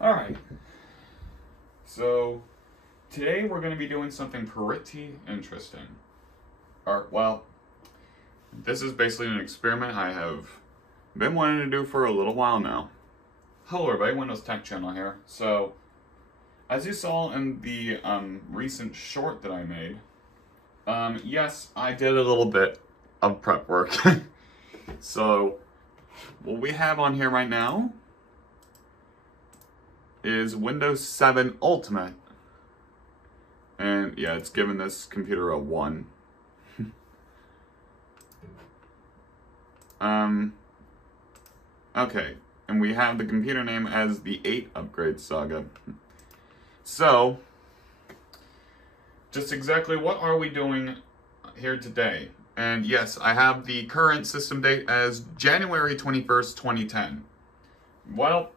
Alright, so today we're going to be doing something pretty interesting. Well, this is basically an experiment I have been wanting to do for a little while now. Hello everybody, Windows Tech Channel here. So, as you saw in the recent short that I made, yes, I did a little bit of prep work. So, what we have on here right now is Windows 7 Ultimate. And yeah, it's given this computer a 1. Okay, and we have the computer name as the 8 Upgrade Saga. So, just exactly what are we doing here today? And yes, I have the current system date as January 21st, 2010. Well,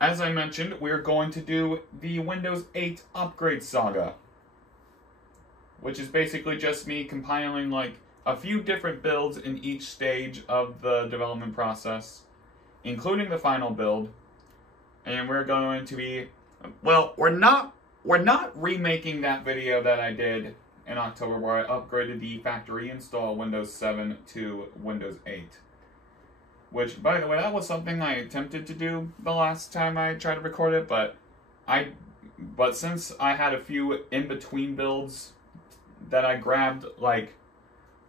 as I mentioned, we're going to do the Windows 8 Upgrade Saga, which is basically just me compiling like a few different builds in each stage of the development process, including the final build. And we're going to be, well, we're not remaking that video that I did in October where I upgraded the factory install Windows 7 to Windows 8. Which, by the way, that was something I attempted to do the last time I tried to record it, but since I had a few in-between builds that I grabbed, like,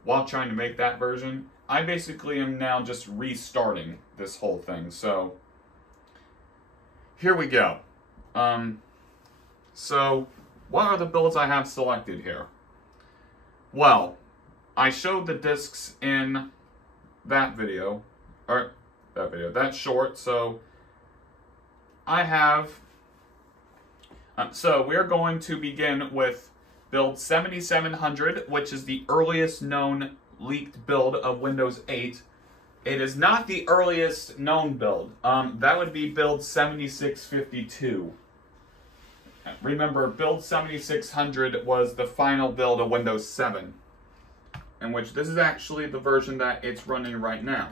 while trying to make that version, I basically am now just restarting this whole thing. So, here we go. So, what are the builds I have selected here? Well, I showed the discs in that video, that short, so I have, so we're going to begin with build 7700, which is the earliest known leaked build of Windows 8. It is not the earliest known build. That would be build 7652. Remember, build 7600 was the final build of Windows 7, in which this is actually the version that it's running right now.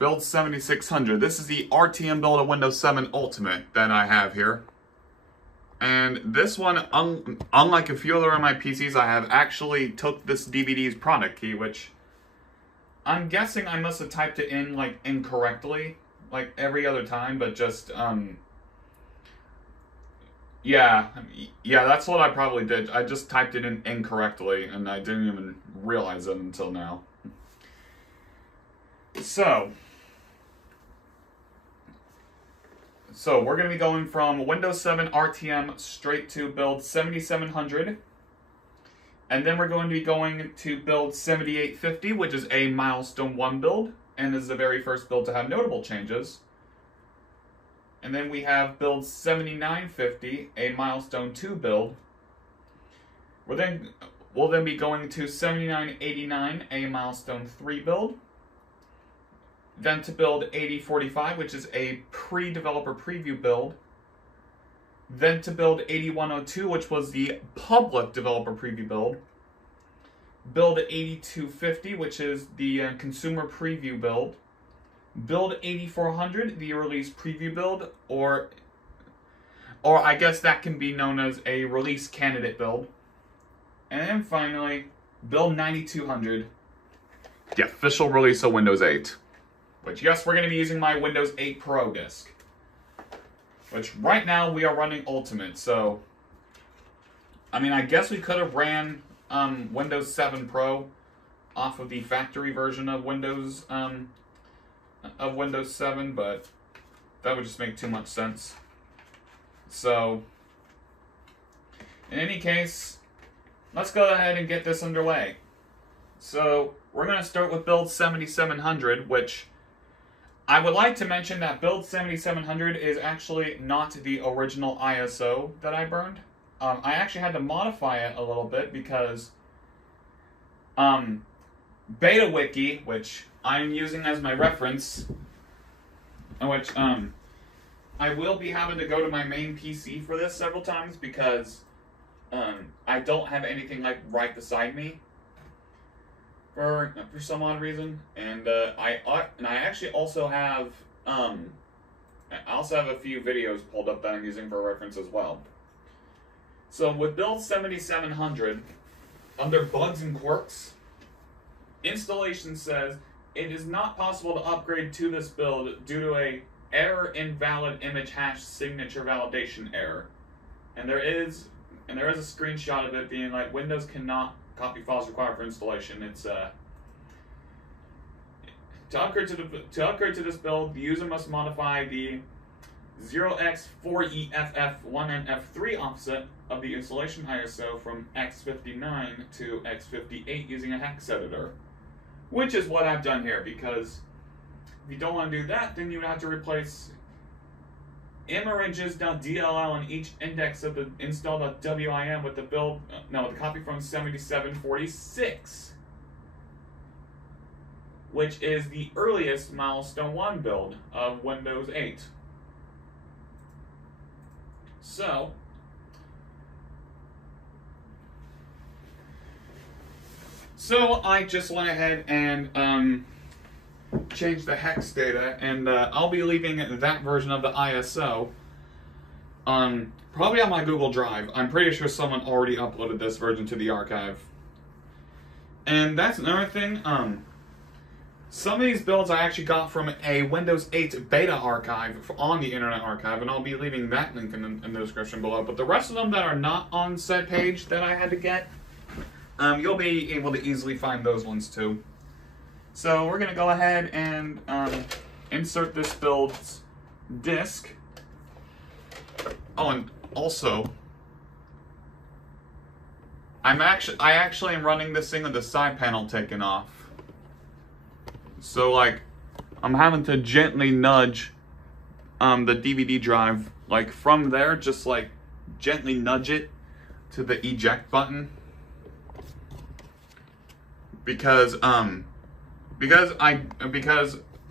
Build 7600. This is the RTM build of Windows 7 Ultimate that I have here. And this one, unlike a few other of my PCs, I have actually took this DVD's product key, which I'm guessing I must have typed it in, like, incorrectly, like every other time, but just, yeah, that's what I probably did. I just typed it in incorrectly, and I didn't even realize it until now. So we're going to be going from Windows 7 RTM straight to build 7700. And then we're going to be going to build 7850, which is a Milestone 1 build. And is the very first build to have notable changes. And then we have build 7950, a Milestone 2 build. We'll then be going to 7989, a Milestone 3 build. Then to build 8045, which is a pre-developer preview build. Then to build 8102, which was the public developer preview build. Build 8250, which is the consumer preview build. Build 8400, the release preview build, or I guess that can be known as a release candidate build. And then finally, build 9200, the official release of Windows 8. Which, yes, we're going to be using my Windows 8 Pro disk. Which, right now, we are running Ultimate, so I mean, I guess we could have ran Windows 7 Pro off of the factory version of Windows 7, but that would just make too much sense. So, in any case, let's go ahead and get this underway. So, we're going to start with build 7700, which I would like to mention that build 7700 is actually not the original ISO that I burned. I actually had to modify it a little bit because BetaWiki, which I'm using as my reference, in which I will be having to go to my main PC for this several times because I don't have anything like right beside me for some odd reason, and I actually also have I also have a few videos pulled up that I'm using for reference as well. So with build 7700, under bugs and quirks, installation says it is not possible to upgrade to this build due to a error invalid image hash signature validation error. And there is a screenshot of it being like Windows cannot copy files required for installation. It's to upgrade to this build, the user must modify the 0x4EFF1NF3 offset of the installation ISO from x59 to x58 using a hex editor, which is what I've done here, because if you don't want to do that, then you would have to replace images.dll in each index of the install.wim with the build, with the copy from 7746, which is the earliest Milestone 1 build of Windows 8. So I just went ahead and changed the hex data, and I'll be leaving that version of the ISO probably on my Google Drive. I'm pretty sure someone already uploaded this version to the archive. And that's another thing. Some of these builds I actually got from a Windows 8 beta archive on the Internet Archive, and I'll be leaving that link in the description below. But the rest of them that are not on said page that I had to get, you'll be able to easily find those ones too. So we're going to go ahead and insert this build's disk. Oh, and also, I actually am running this thing with the side panel taken off. So, like, I'm having to gently nudge the DVD drive, like, from there, just, like, gently nudge it to the eject button. Because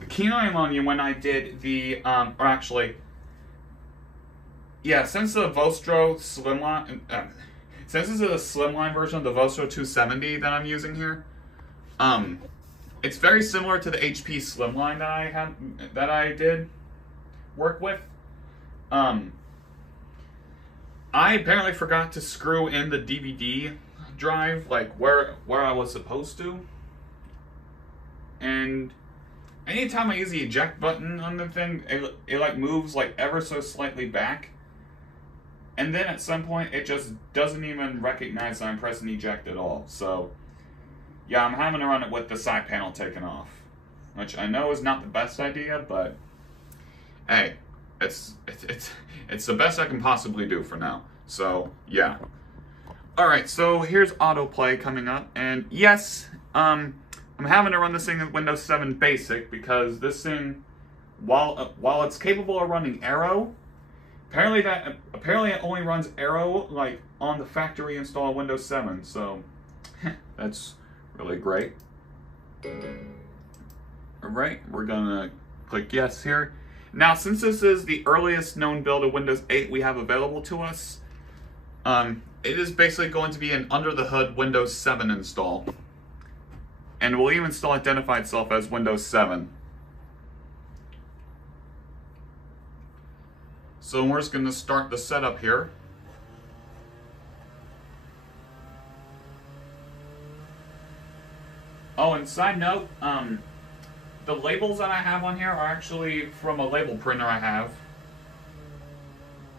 keen eye on you when I did the, since the Vostro Slimline, since this is a slimline version of the Vostro 270 that I'm using here, it's very similar to the HP Slimline that I did work with. I apparently forgot to screw in the DVD drive, like where I was supposed to. And anytime I use the eject button on the thing, it like moves like ever so slightly back. And then at some point, it just doesn't even recognize that I'm pressing eject at all. So yeah, I'm having to run it with the side panel taken off, which I know is not the best idea, but hey, it's the best I can possibly do for now. So yeah. All right, so here's autoplay coming up, and yes, I'm having to run this thing with Windows 7 Basic because this thing, while it's capable of running Arrow, apparently it only runs Arrow like on the factory install Windows 7. So that's really great. Alright, we're gonna click yes here. Now, since this is the earliest known build of Windows 8 we have available to us, it is basically going to be an under-the-hood Windows 7 install. And will even still identify itself as Windows 7. So we're just going to start the setup here. Oh, and side note, the labels that I have on here are actually from a label printer I have.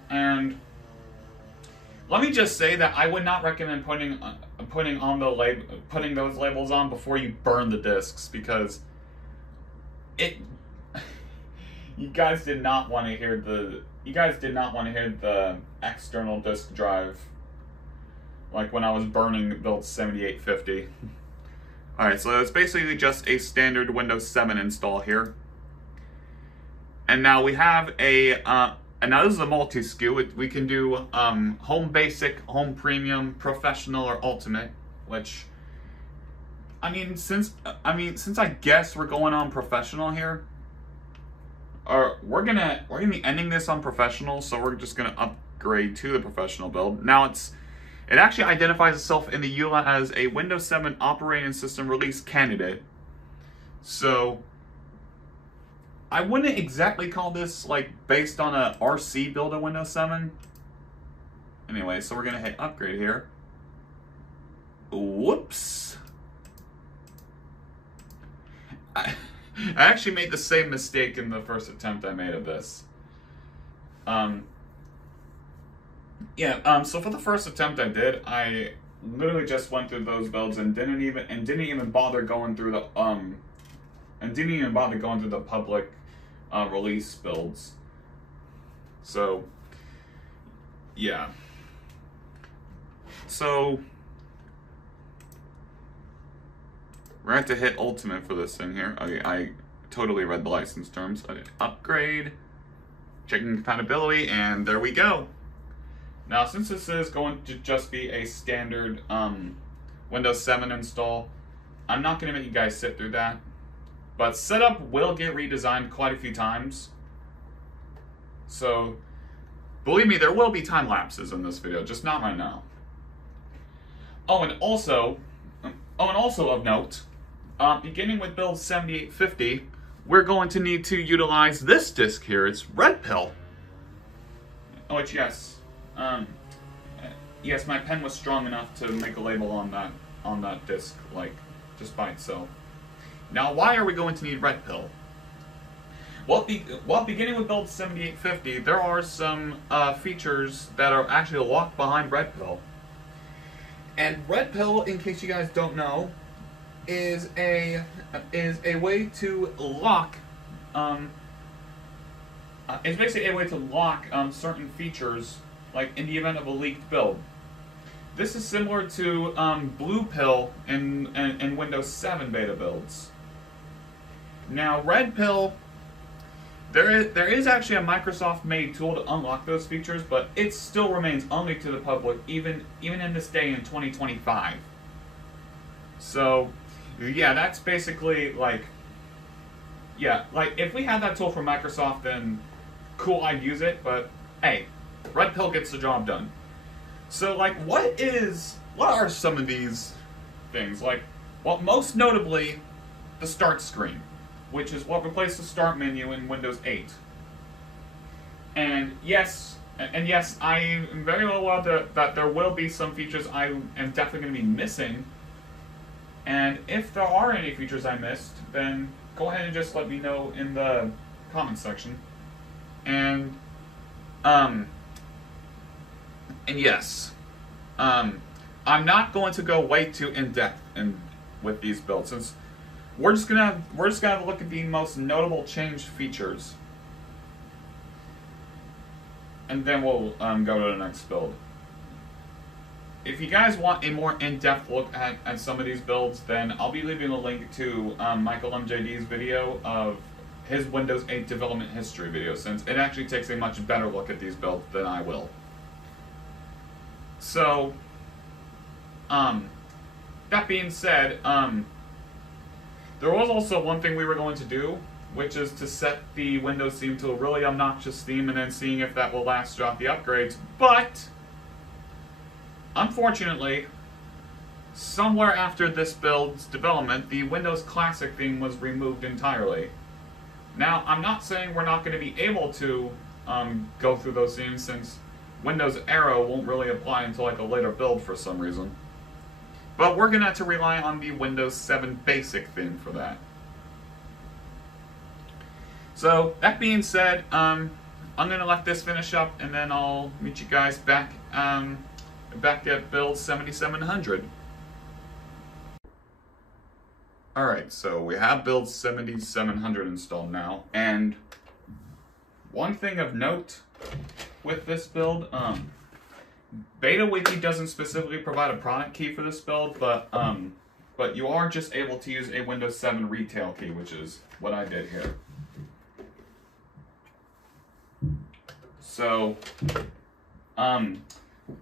And let me just say that I would not recommend putting those labels on before you burn the discs, because you guys did not want to hear the external disk drive, like when I was burning build 7850. Alright, so it's basically just a standard Windows 7 install here. And now we have and now this is a multi-SKU. We can do Home Basic, Home Premium, Professional, or Ultimate, which, since I guess we're going on Professional here, or we're gonna be ending this on Professional, so we're just gonna upgrade to the Professional build. Now it actually identifies itself in the EULA as a Windows 7 operating system release candidate. So I wouldn't exactly call this like based on a RC build of Windows 7. Anyway, so we're gonna hit upgrade here. Whoops. I actually made the same mistake in the first attempt I made of this. So for the first attempt I did, I literally just went through those builds and didn't even bother going through the public release builds. So yeah. So we're going to hit ultimate for this thing here. Okay, I totally read the license terms. I did upgrade, checking compatibility, and there we go. Now, since this is going to just be a standard Windows 7 install, I'm not going to make you guys sit through that. But setup will get redesigned quite a few times. So, believe me, there will be time lapses in this video, just not right now. Oh, and also of note, beginning with build 7850, we're going to need to utilize this disk here. It's Red Pill. Which, yes, yes, my pen was strong enough to make a label on that disk, like, just by itself. Now, why are we going to need Red Pill? Well, beginning with build 7850, there are some features that are actually locked behind Red Pill. And Red Pill, in case you guys don't know, is a way to lock. It's basically a way to lock certain features, like in the event of a leaked build. This is similar to Blue Pill in Windows 7 beta builds. Now, Red Pill, there is actually a Microsoft-made tool to unlock those features, but it still remains only to the public, even in this day in 2025. So, yeah, that's basically like, yeah, like if we had that tool from Microsoft, then cool, I'd use it. But hey, Red Pill gets the job done. So, like, what are some of these things? Like, well, most notably, the Start screen, which is what replaced the Start menu in Windows 8. And yes, I am very well aware that there will be some features I am definitely going to be missing. And if there are any features I missed, then go ahead and just let me know in the comment section. And yes, I'm not going to go way too in depth with these builds, since we're just gonna have a look at the most notable changed features, and then we'll go to the next build. If you guys want a more in-depth look at some of these builds, then I'll be leaving a link to Michael MJD's video of his Windows 8 development history video, since it actually takes a much better look at these builds than I will. So, that being said, there was also one thing we were going to do, which is to set the Windows theme to a really obnoxious theme and then seeing if that will last throughout the upgrades. But, unfortunately, somewhere after this build's development, the Windows Classic theme was removed entirely. Now, I'm not saying we're not going to be able to go through those themes, since Windows Aero won't really apply until like a later build for some reason. But we're going to have to rely on the Windows 7 basic theme for that. So, that being said, I'm going to let this finish up, and then I'll meet you guys back at build 7700. Alright, so we have build 7700 installed now, and one thing of note with this build, BetaWiki doesn't specifically provide a product key for this build, but you are just able to use a Windows 7 retail key, which is what I did here. So,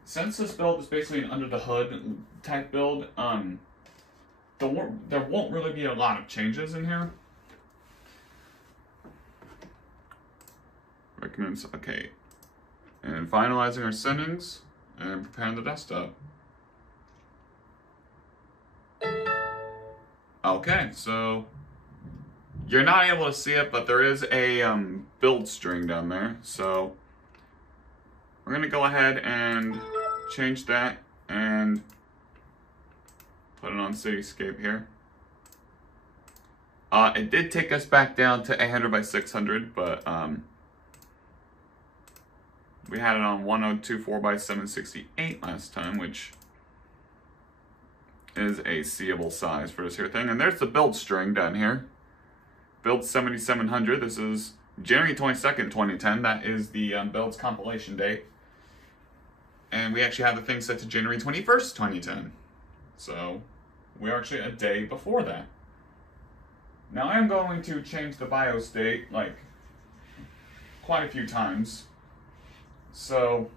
since this build is basically an under the hood type build, there won't really be a lot of changes in here. Recommends, okay. And finalizing our settings and preparing the desktop. Okay, so You're not able to see it, but there is a build string down there. So we're going to go ahead and change that and put it on Cityscape here. It did take us back down to 800 by 600, but we had it on 1024 by 768 last time, which is a seeable size for this here thing. And there's the build string down here. Build 7700. This is January 22nd, 2010. That is the build's compilation date. And we actually have the thing set to January 21st, 2010. So we're actually a day before that. Now I'm going to change the BIOS date like quite a few times. So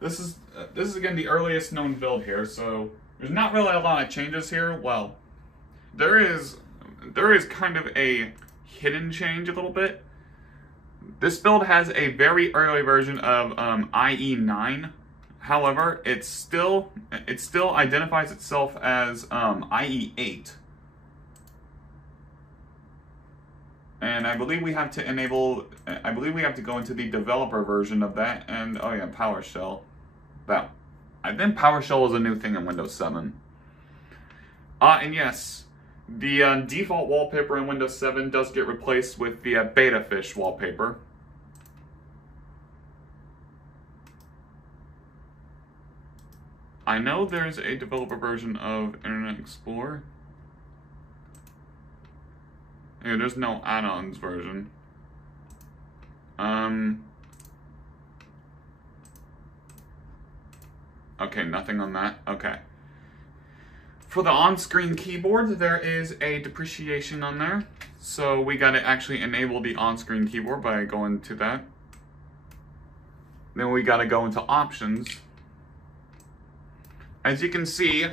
this is again the earliest known build here. So there's not really a lot of changes here. Well, there is kind of a hidden change a little bit. This build has a very early version of IE9. However, it still identifies itself as IE8. And I believe we have to go into the developer version of that, and oh yeah, PowerShell. That, I think PowerShell is a new thing in Windows 7. And yes, the default wallpaper in Windows 7 does get replaced with the beta fish wallpaper. I know there's a developer version of Internet Explorer. Yeah, there's no add-ons version. Okay, nothing on that. Okay. For the on-screen keyboard, there is a depreciation on there. So we gotta actually enable the on-screen keyboard by going to that. Then we gotta go into options. As you can see,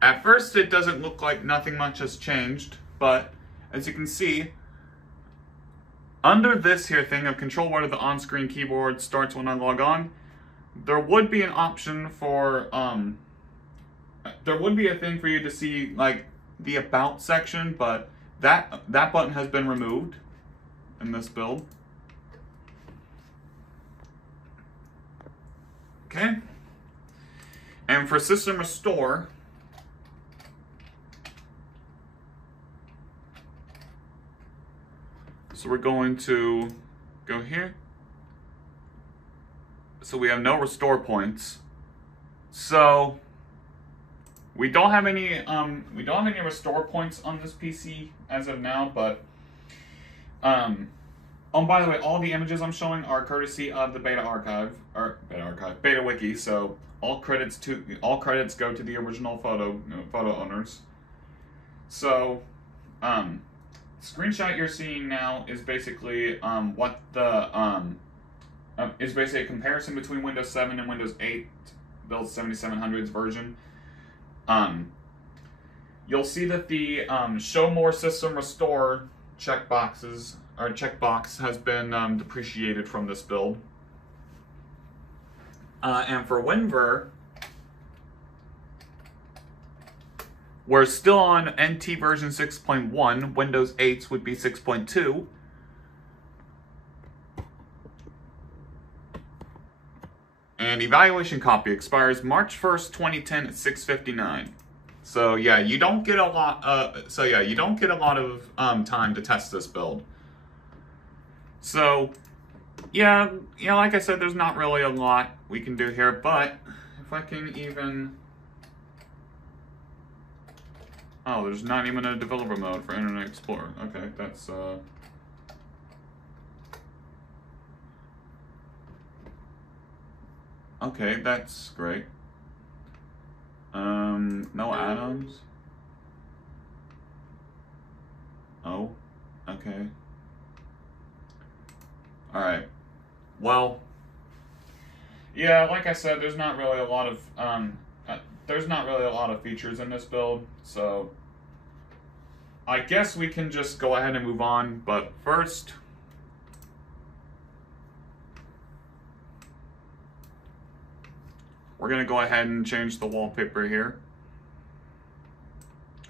at first it doesn't look like nothing much has changed, but as you can see, under this here thing of control where the on-screen keyboard starts when I log on, there would be an option for, there would be a thing for you to see like the about section, but that button has been removed in this build. Okay. And for system restore, so we're going to go here. So we have no restore points. So we don't have any restore points on this PC as of now, but oh, by the way, all the images I'm showing are courtesy of the BetaWiki. So all credits go to the original photo owners. So screenshot you're seeing now is basically what the is basically a comparison between Windows 7 and Windows 8 build 7700's version. You'll see that the show more system restore checkbox has been depreciated from this build. And for WinVer, we're still on NT version 6.1. Windows 8s would be 6.2. And evaluation copy expires March 1st, 2010 at 6:59. So yeah, you don't get a lot. You don't get a lot of time to test this build. So yeah, like I said, there's not really a lot we can do here. But if I can even, oh, there's not even a developer mode for Internet Explorer. Okay, that's okay, that's great. No add-ons. Oh, okay. All right. Well, yeah, like I said, there's not really a lot of features in this build, so I guess we can just go ahead and move on. But first, we're gonna go ahead and change the wallpaper here.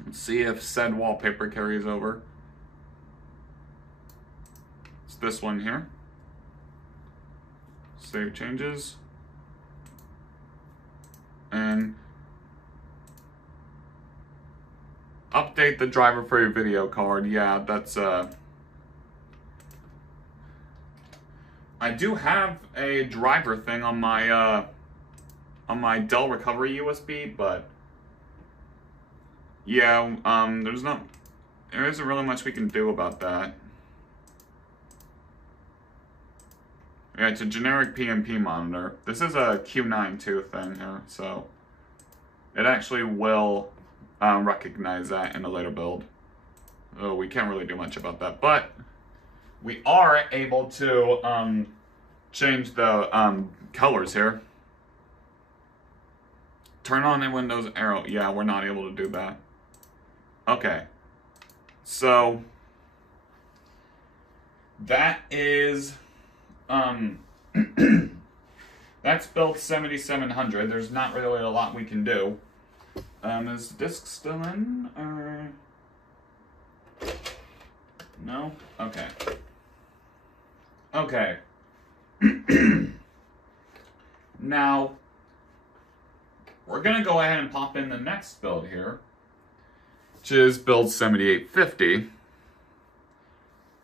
Let's see if said wallpaper carries over. It's this one here. Save changes. And update the driver for your video card. Yeah, that's I do have a driver thing on my Dell recovery USB, but yeah, there isn't really much we can do about that. Yeah, it's a generic PMP monitor. This is a Q9 too thing here, so it actually will recognize that in a later build. Oh, we can't really do much about that, but we are able to change the colors here. Turn on the Windows arrow. Yeah, we're not able to do that. Okay, so that is that's build 7700. There's not really a lot we can do. Is the disc still in, or no? Okay. Okay. Now we're gonna go ahead and pop in the next build here, which is build 7850.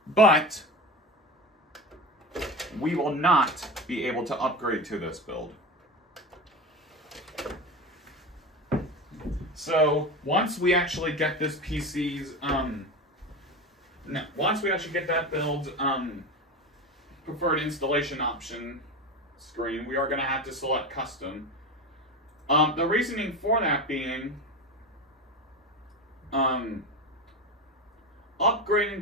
But we will not be able to upgrade to this build. So once we actually get this PC's, once we actually get that build preferred installation option screen, we are going to have to select custom. The reasoning for that being, upgrading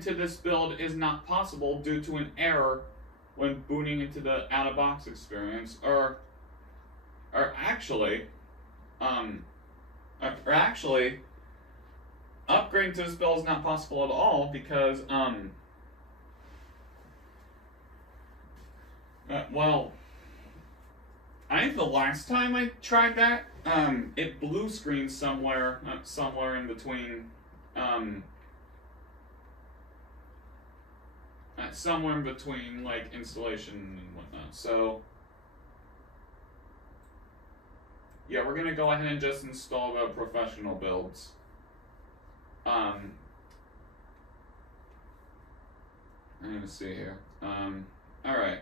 to this build is not possible due to an error when booting into the out-of-box experience, or actually, upgrading to this build is not possible at all because, well, I think the last time I tried that, it blue screened somewhere in between, somewhere in between, like, installation and whatnot. So yeah, we're gonna go ahead and just install the professional builds. I'm gonna see here. Alright.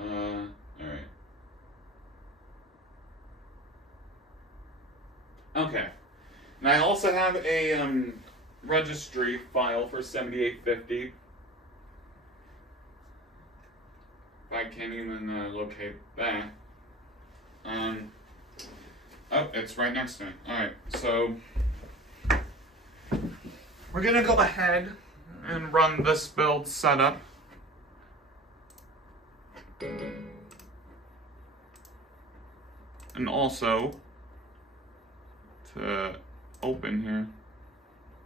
Alright. Okay. And I also have a registry file for 7850. If I can't even locate that. Oh, it's right next to me. Alright, so we're gonna go ahead and run this build setup. And also to open here.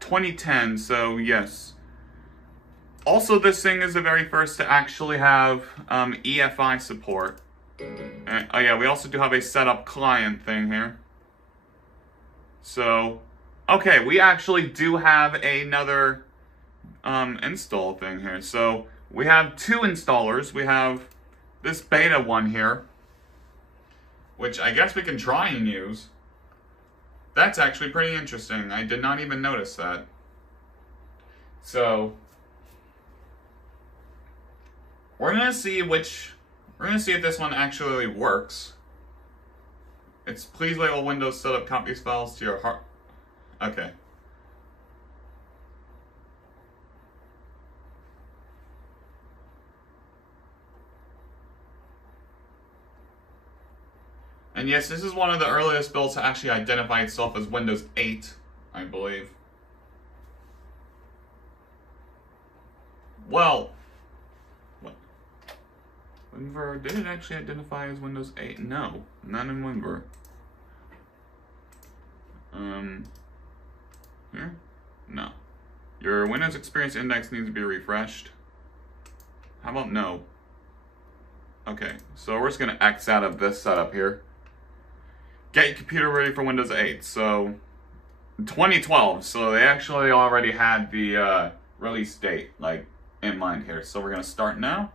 2010, so yes. Also, this thing is the very first to actually have EFI support. Oh yeah, we also do have a setup client thing here. So, okay, we actually do have another install thing here. So, we have two installers. We have this beta one here, which I guess we can try and use. That's actually pretty interesting. I did not even notice that. So we're gonna see if this one actually works. It's please label Windows setup copies files to your hard. Okay. And yes, this is one of the earliest builds to actually identify itself as Windows 8, I believe. Well, what? WinVer, did it actually identify as Windows 8? No, not in WinVer. Here? No. Your Windows Experience Index needs to be refreshed. How about no? Okay, so we're just gonna X out of this setup here. Get your computer ready for Windows 8. So 2012, so they actually already had the release date like in mind here. So we're gonna start now.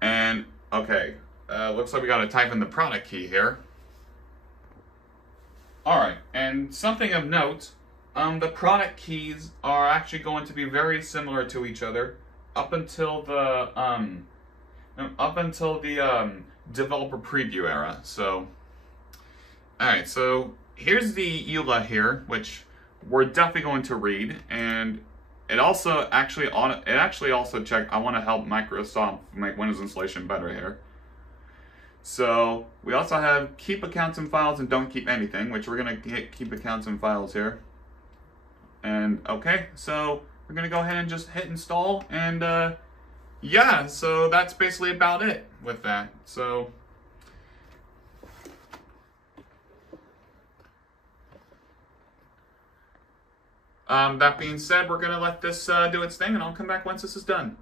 And okay, looks like we gotta type in the product key here. Alright, and something of note, the product keys are actually going to be very similar to each other up until the developer preview era. So alright, so here's the EULA here, which we're definitely going to read, and it also actually also checked. I want to help Microsoft make Windows installation better here. So we also have keep accounts and files and don't keep anything, which we're gonna hit keep accounts and files here. And okay, so we're gonna go ahead and just hit install, and yeah, so that's basically about it with that. So that being said, we're gonna let this do its thing, and I'll come back once this is done.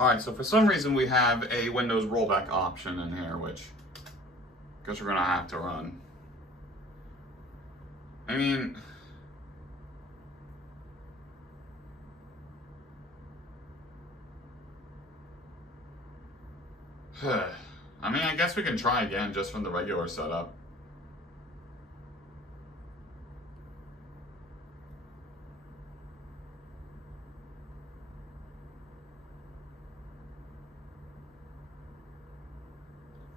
Alright, so for some reason we have a Windows rollback option in here, which I guess we're gonna have to run. I mean, I guess we can try again just from the regular setup.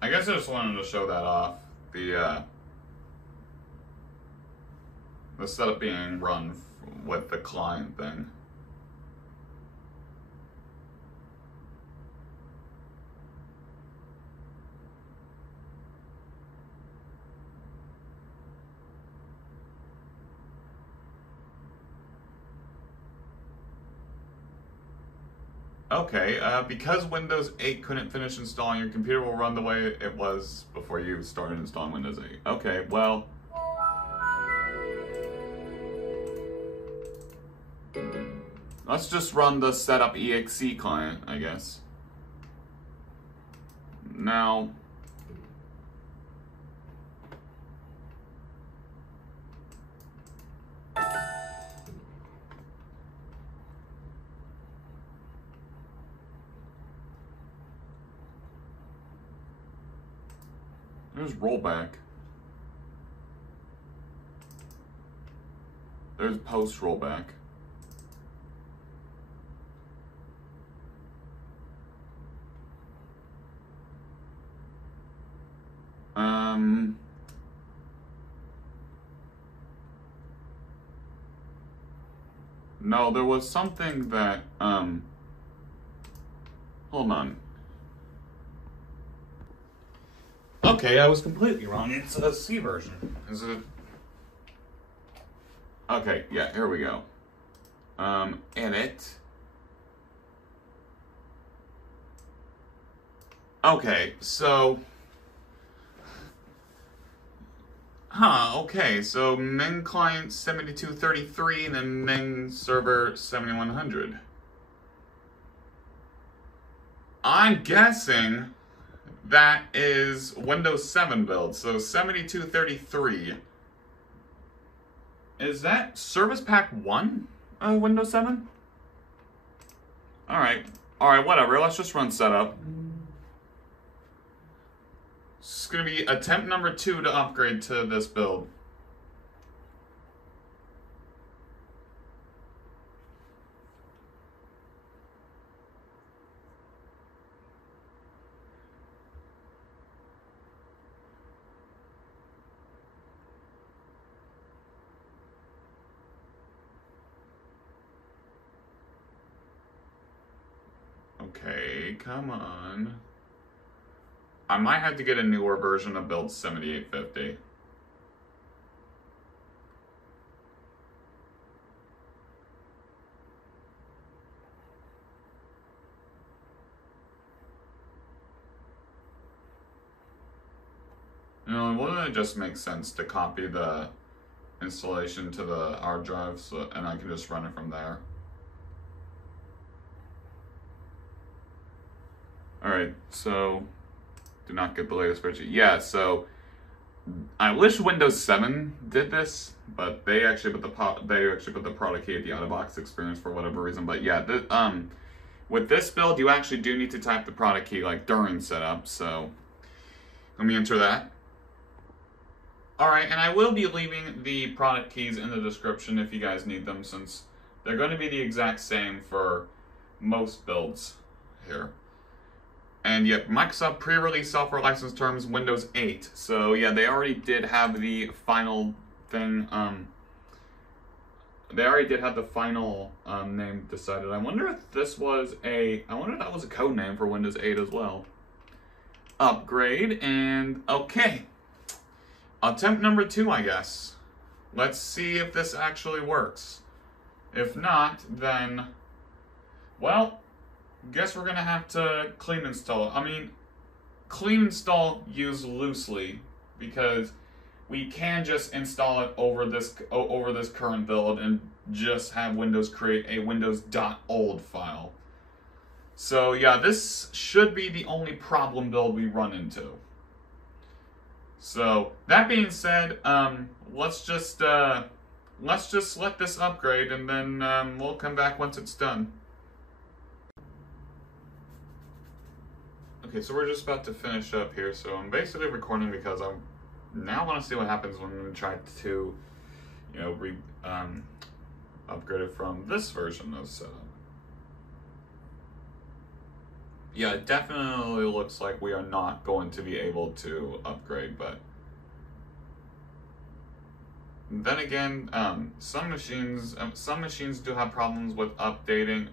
I guess I just wanted to show that off, the setup being run with the client thing. Okay, because Windows 8 couldn't finish installing, your computer will run the way it was before you started installing Windows 8. Okay, well, let's just run the setup exe client, I guess. Now, there's rollback. There's post rollback. No, there was something that, hold on. Okay, I was completely wrong. It's a C version. Is it? Okay, yeah, here we go. Edit. Okay, so... okay, so min client 7233 and then min server 7100. I'm guessing that is Windows 7 build, so 7233. Is that Service Pack 1 Windows 7? Alright, whatever, let's just run setup. It's going to be attempt number 2 to upgrade to this build. Okay, come on. I might have to get a newer version of build 7850. know, wouldn't it just make sense to copy the installation to the hard drive and I can just run it from there? Alright, so do not get the latest version. Yeah, so I wish Windows 7 did this, but they actually put the product key at the out-of-box experience for whatever reason. But yeah, with this build, you actually do need to type the product key like during setup. So let me enter that. Alright, and I will be leaving the product keys in the description if you guys need them, since they're going to be the exact same for most builds here. And yep, Microsoft pre-release software license terms Windows 8. So yeah, they already did have the final thing. They already did have the final name decided. I wonder if this was I wonder if that was a code name for Windows 8 as well. Upgrade, and okay. Attempt number 2, I guess. Let's see if this actually works. If not, then, well, guess we're gonna have to clean install. I mean, clean install used loosely, because we can just install it over this current build and just have Windows create a windows.old file. So yeah, this should be the only problem build we run into. So that being said, let's just let this upgrade, and then we'll come back once it's done. Okay, so we're just about to finish up here. So I'm basically recording because I now want to see what happens when we try to, you know, upgrade it from this version of setup. Yeah, it definitely looks like we are not going to be able to upgrade, but then again, some machines do have problems with upgrading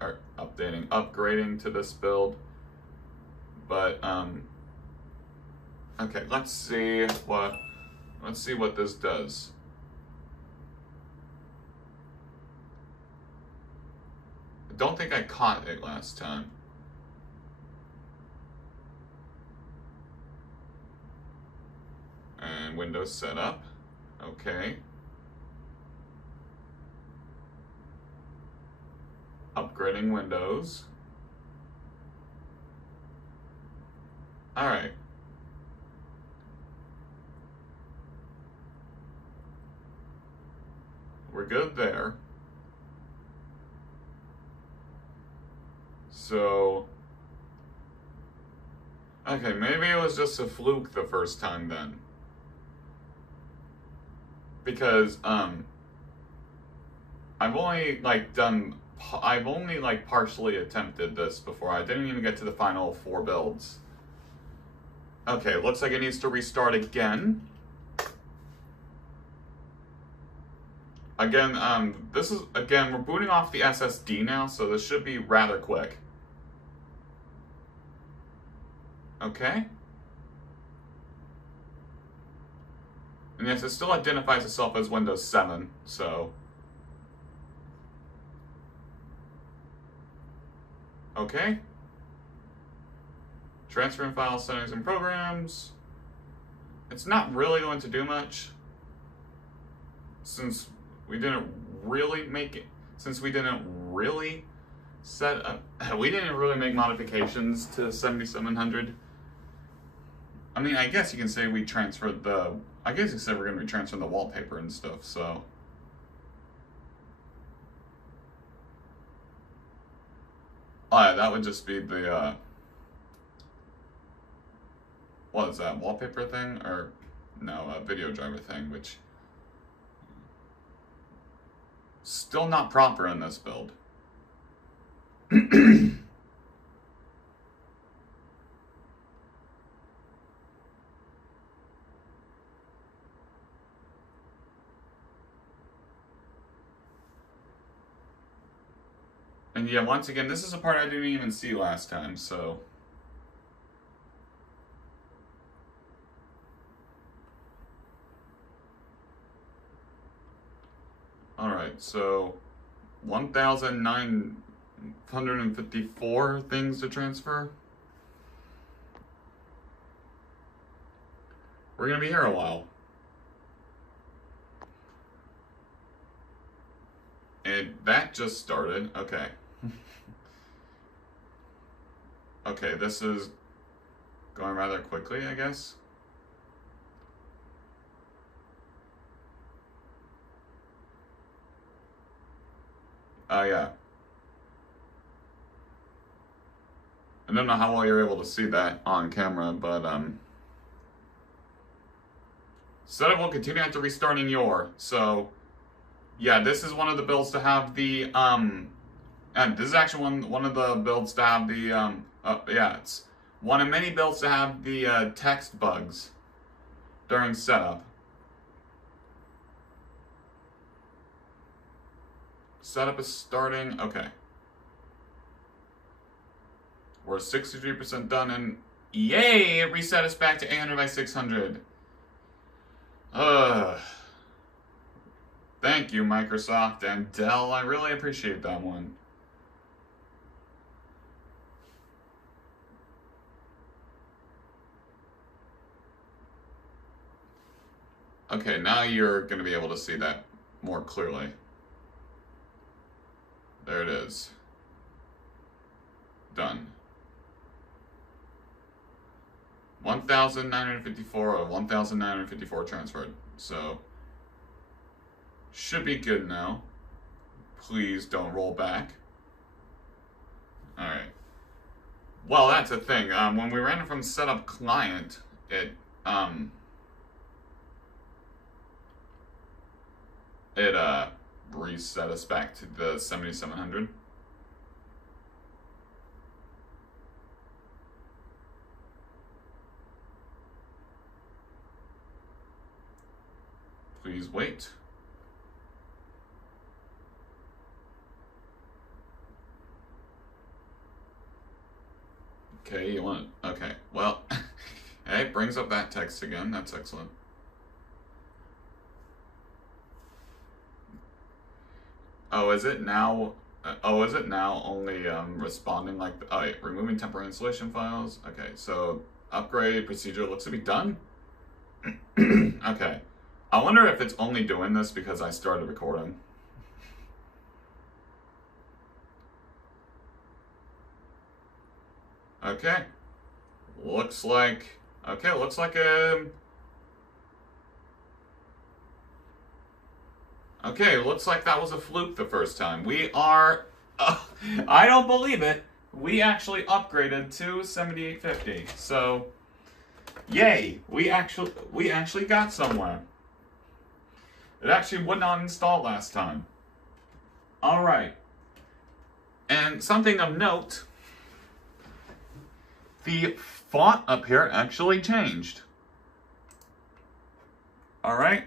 to this build. But okay, let's see what this does. I don't think I caught it last time. And Windows setup. Okay. Upgrading Windows. Alright. We're good there. So, okay, maybe it was just a fluke the first time then. Because, I've only partially attempted this before. I didn't even get to the final 4 builds. Okay, looks like it needs to restart again. Again, we're booting off the SSD now, so this should be rather quick. Okay. And yes, it still identifies itself as Windows 7, so. Okay. Transferring files, settings, and programs. It's not really going to do much, since we didn't really make modifications to 7700. I mean, I guess you can say we transferred I guess you said we're going to be transferring the wallpaper and stuff, so. Oh yeah, that would just be the, what is that, wallpaper thing? Or, no, a video driver thing, which still not proper in this build. And yeah, once again, this is a part I didn't even see last time, so. Alright, so 1,954 things to transfer. We're gonna be here a while. And that just started. Okay. Okay, this is going rather quickly, I guess. Oh, yeah. I don't know how well you're able to see that on camera, but, setup will continue after restarting your. So, yeah, this is one of the builds to have the, and this is actually one of the builds to have the, yeah, it's one of many builds to have the, text bugs during setup. Setup is starting, okay. We're 63% done, and yay, it reset us back to 800 by 600. Thank you, Microsoft and Dell. I really appreciate that one. Okay, now you're going to be able to see that more clearly. There it is. Done. 1,954 of 1,954 transferred. So, should be good now. Please don't roll back. Alright. Well, that's a thing. When we ran it from setup client, it reset us back to the 7,700. Please wait. Okay, you want it? Okay, well, it brings up that text again. That's excellent. Oh, is it now? Oh, is it now only responding like? Oh, removing temporary installation files. Okay, so upgrade procedure looks to be done. Okay, I wonder if it's only doing this because I started recording. Okay, looks like. Okay, looks like a. Okay, looks like that was a fluke the first time. We are, I don't believe it. We actually upgraded to 7850. So, yay! We actually got somewhere. It actually would not install last time. All right. And something of note, the font up here actually changed. All right.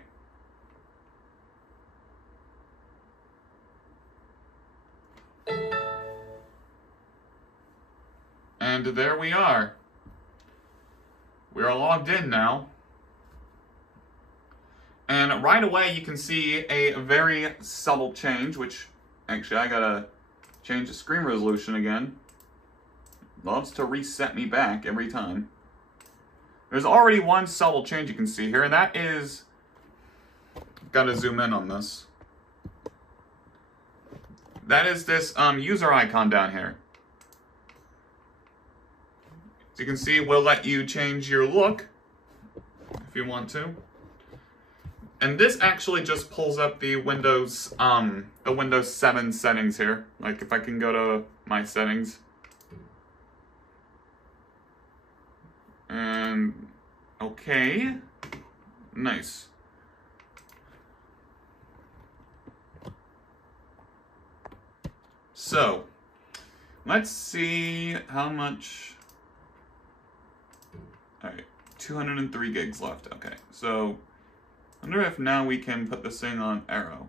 And there we are. We are logged in now. And right away you can see a very subtle change, which actually I gotta change the screen resolution again. Loves to reset me back every time. There's already one subtle change you can see here, and that is, gotta zoom in on this. That is this user icon down here. As you can see, we'll let you change your look if you want to. And this actually just pulls up the Windows 7 settings here. Like if I can go to my settings. And okay. Nice. So, let's see how much. Alright, 203 gigs left. Okay, so I wonder if now we can put this thing on Arrow.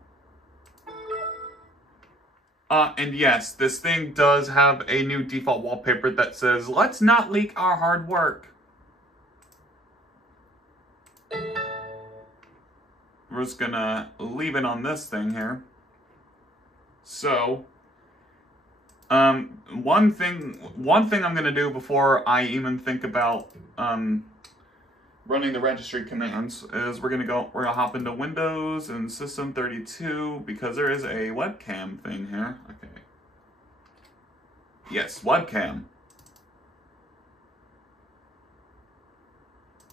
And yes, this thing does have a new default wallpaper that says, "Let's not leak our hard work." We're just gonna leave it on this thing here. So, one thing I'm gonna do before I even think about running the registry commands is we're gonna hop into Windows and System 32 because there is a webcam thing here. Okay. Yes, webcam.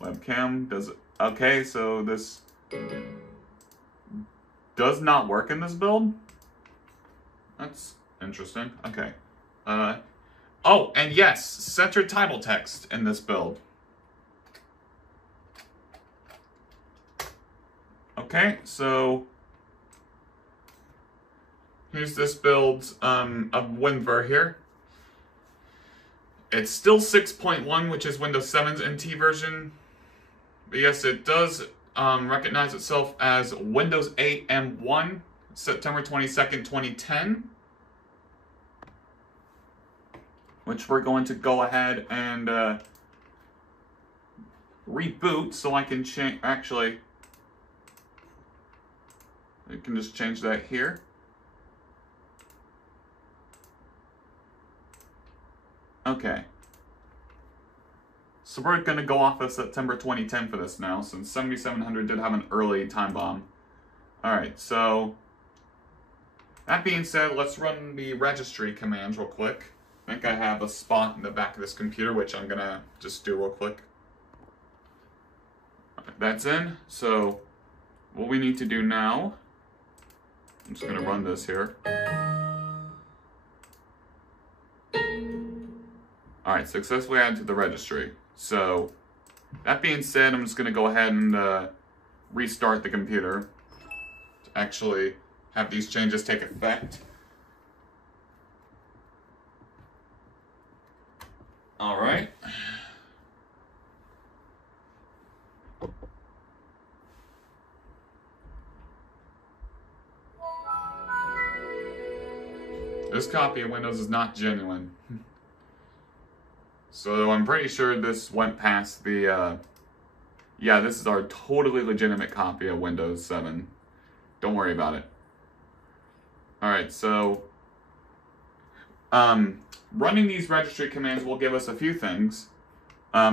Webcam does it. Okay, so this does not work in this build. That's interesting. Okay. Oh, and yes, center title text in this build. Okay, so here's this build of WinVer here. It's still 6.1, which is Windows 7's NT version. But yes, it does recognize itself as Windows 8 M1, September 22nd, 2010. Which we're going to go ahead and reboot so I can change. Actually, we can just change that here. Okay. So we're going to go off of September 2010 for this now, since 7700 did have an early time bomb. Alright, so that being said, let's run the registry commands real quick. I think I have a spot in the back of this computer, which I'm going to just do real quick. That's in. So what we need to do now, I'm just going to run this here. Alright, successfully added to the registry. So, that being said, I'm just going to go ahead and restart the computer to actually have these changes take effect. Alright. This copy of Windows is not genuine. So I'm pretty sure this went past the, yeah, this is our totally legitimate copy of Windows 7. Don't worry about it. Alright, so, running these registry commands will give us a few things.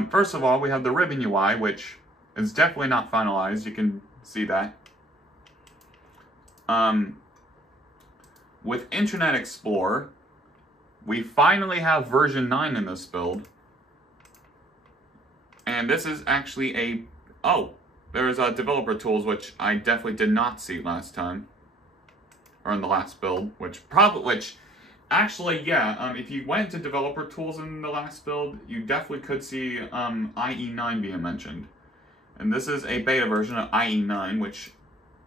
First of all, we have the ribbon UI, which is definitely not finalized. You can see that. With Internet Explorer, we finally have version 9 in this build. And this is actually there's developer tools, which I definitely did not see last time. Or in the last build, actually, yeah, if you went to developer tools in the last build, you definitely could see IE9 being mentioned. And this is a beta version of IE9, which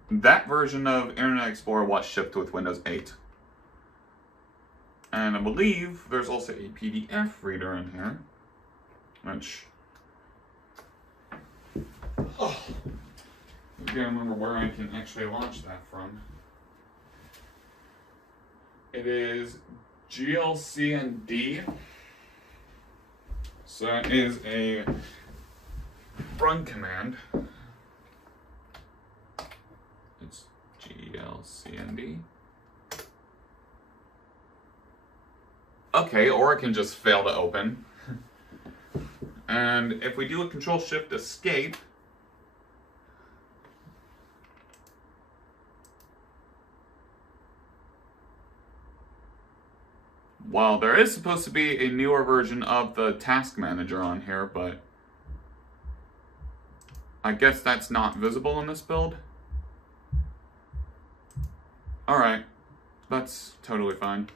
that version of Internet Explorer was shipped with Windows 8. And I believe there's also a PDF reader in here, which, I can't remember where I can actually launch that from. It is GLCND, so it is a run command. It's GLCND. Okay, or it can just fail to open. And if we do a Control-Shift-Escape, well, there is supposed to be a newer version of the Task Manager on here, but I guess that's not visible in this build. Alright, that's totally fine.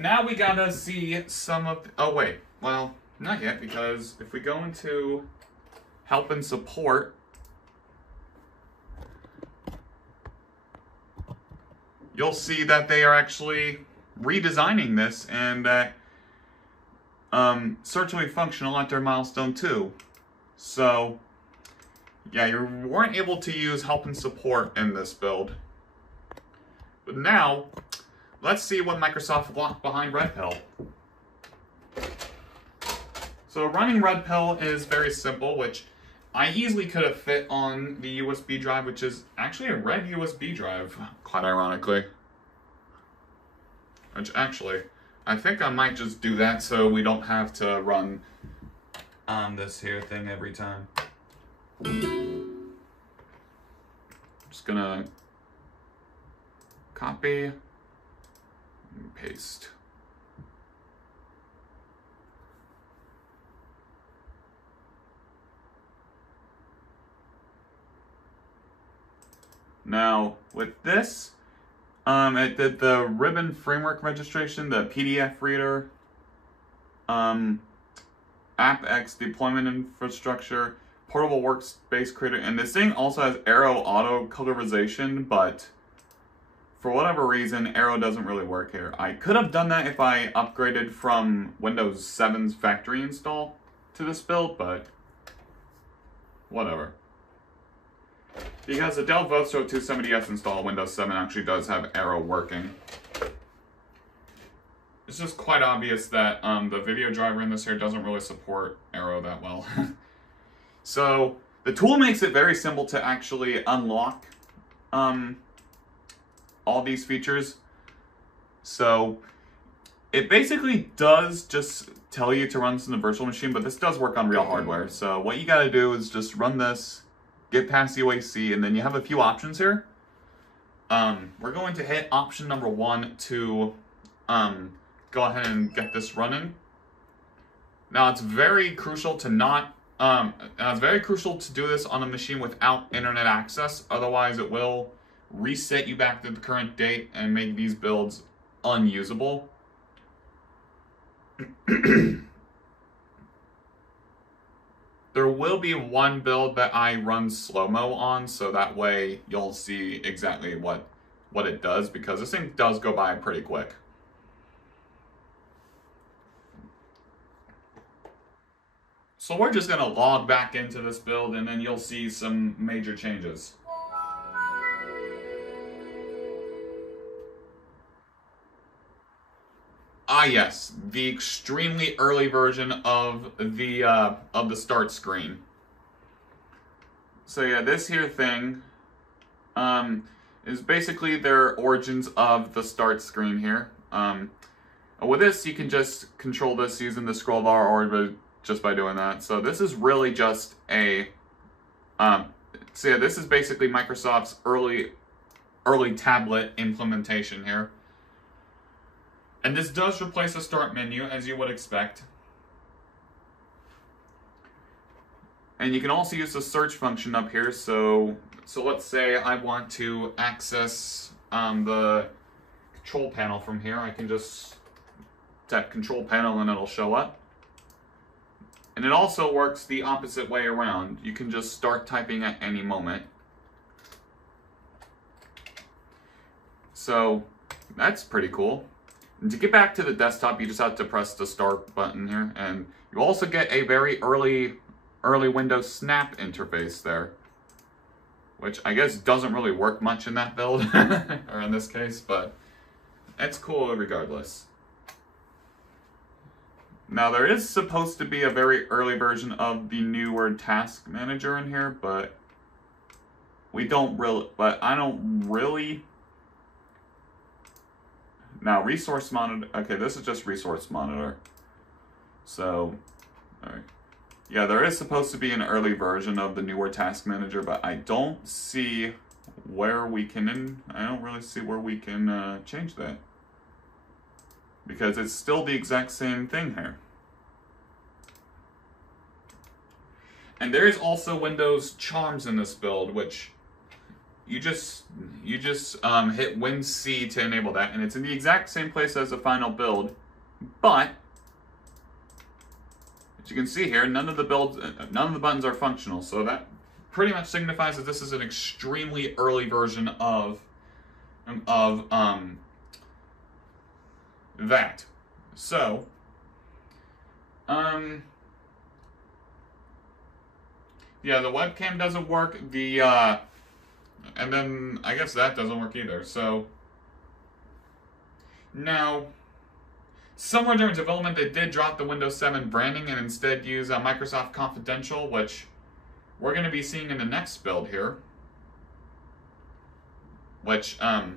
Now we gotta see some of... oh wait, well, not yet, because if we go into Help and Support, you'll see that they are actually redesigning this and search will be functional after Milestone 2. So, yeah, you weren't able to use Help and Support in this build. But now, let's see what Microsoft locked behind Red Pill. So running Red Pill is very simple, which I easily could have fit on the USB drive, which is actually a red USB drive, quite ironically. Which actually, I think I might just do that so we don't have to run this here thing every time. Just gonna copy and paste. Now, with this, it did the ribbon framework registration, the PDF reader, AppX deployment infrastructure, portable workspace creator, and this thing also has Arrow auto colorization, but for whatever reason, Arrow doesn't really work here. I could have done that if I upgraded from Windows 7's factory install to this build, but whatever. Because the Dell Vostro 270S install Windows 7 actually does have Arrow working. It's just quite obvious that the video driver in this here doesn't really support Arrow that well. So the tool makes it very simple to actually unlock all these features. So it basically does just tell you to run this in the virtual machine, but this does work on real hardware. So what you gotta do is just run this, get past UAC, and then you have a few options here. We're going to hit option number 1 to go ahead and get this running. Now it's very crucial to do this on a machine without internet access. Otherwise, it will reset you back to the current date and make these builds unusable. There will be one build that I run slow-mo on, so that way you'll see exactly what it does, because this thing does go by pretty quick. So we're just gonna log back into this build and then you'll see some major changes. Ah yes, the extremely early version of the start screen. So yeah, this here thing is basically their origins of the start screen here. With this, you can just control this using the scroll bar or just by doing that. So this is really just a so yeah, this is basically Microsoft's early tablet implementation here. And this does replace the start menu, as you would expect. And you can also use the search function up here. So let's say I want to access the control panel from here. I can just tap control panel and it'll show up. And it also works the opposite way around. You can just start typing at any moment. So that's pretty cool. And to get back to the desktop, you just have to press the start button here, and you also get a very early Windows Snap interface there, which I guess doesn't really work much in that build, or in this case, but it's cool regardless. Now there is supposed to be a very early version of the newer Task Manager in here, but I don't really. Now, Resource Monitor, okay, this is just Resource Monitor. So, alright. Yeah, there is supposed to be an early version of the newer Task Manager, but I don't see where we can, I don't really see where we can change that. Because it's still the exact same thing here. And there is also Windows Charms in this build, which you just hit Win C to enable that, and it's in the exact same place as the final build, but as you can see here, none of the buttons are functional, so that pretty much signifies that this is an extremely early version of that. So yeah, the webcam doesn't work, and then I guess that doesn't work either. So now, somewhere during development, they did drop the Windows 7 branding and instead use Microsoft Confidential, which we're going to be seeing in the next build here. Which, oh,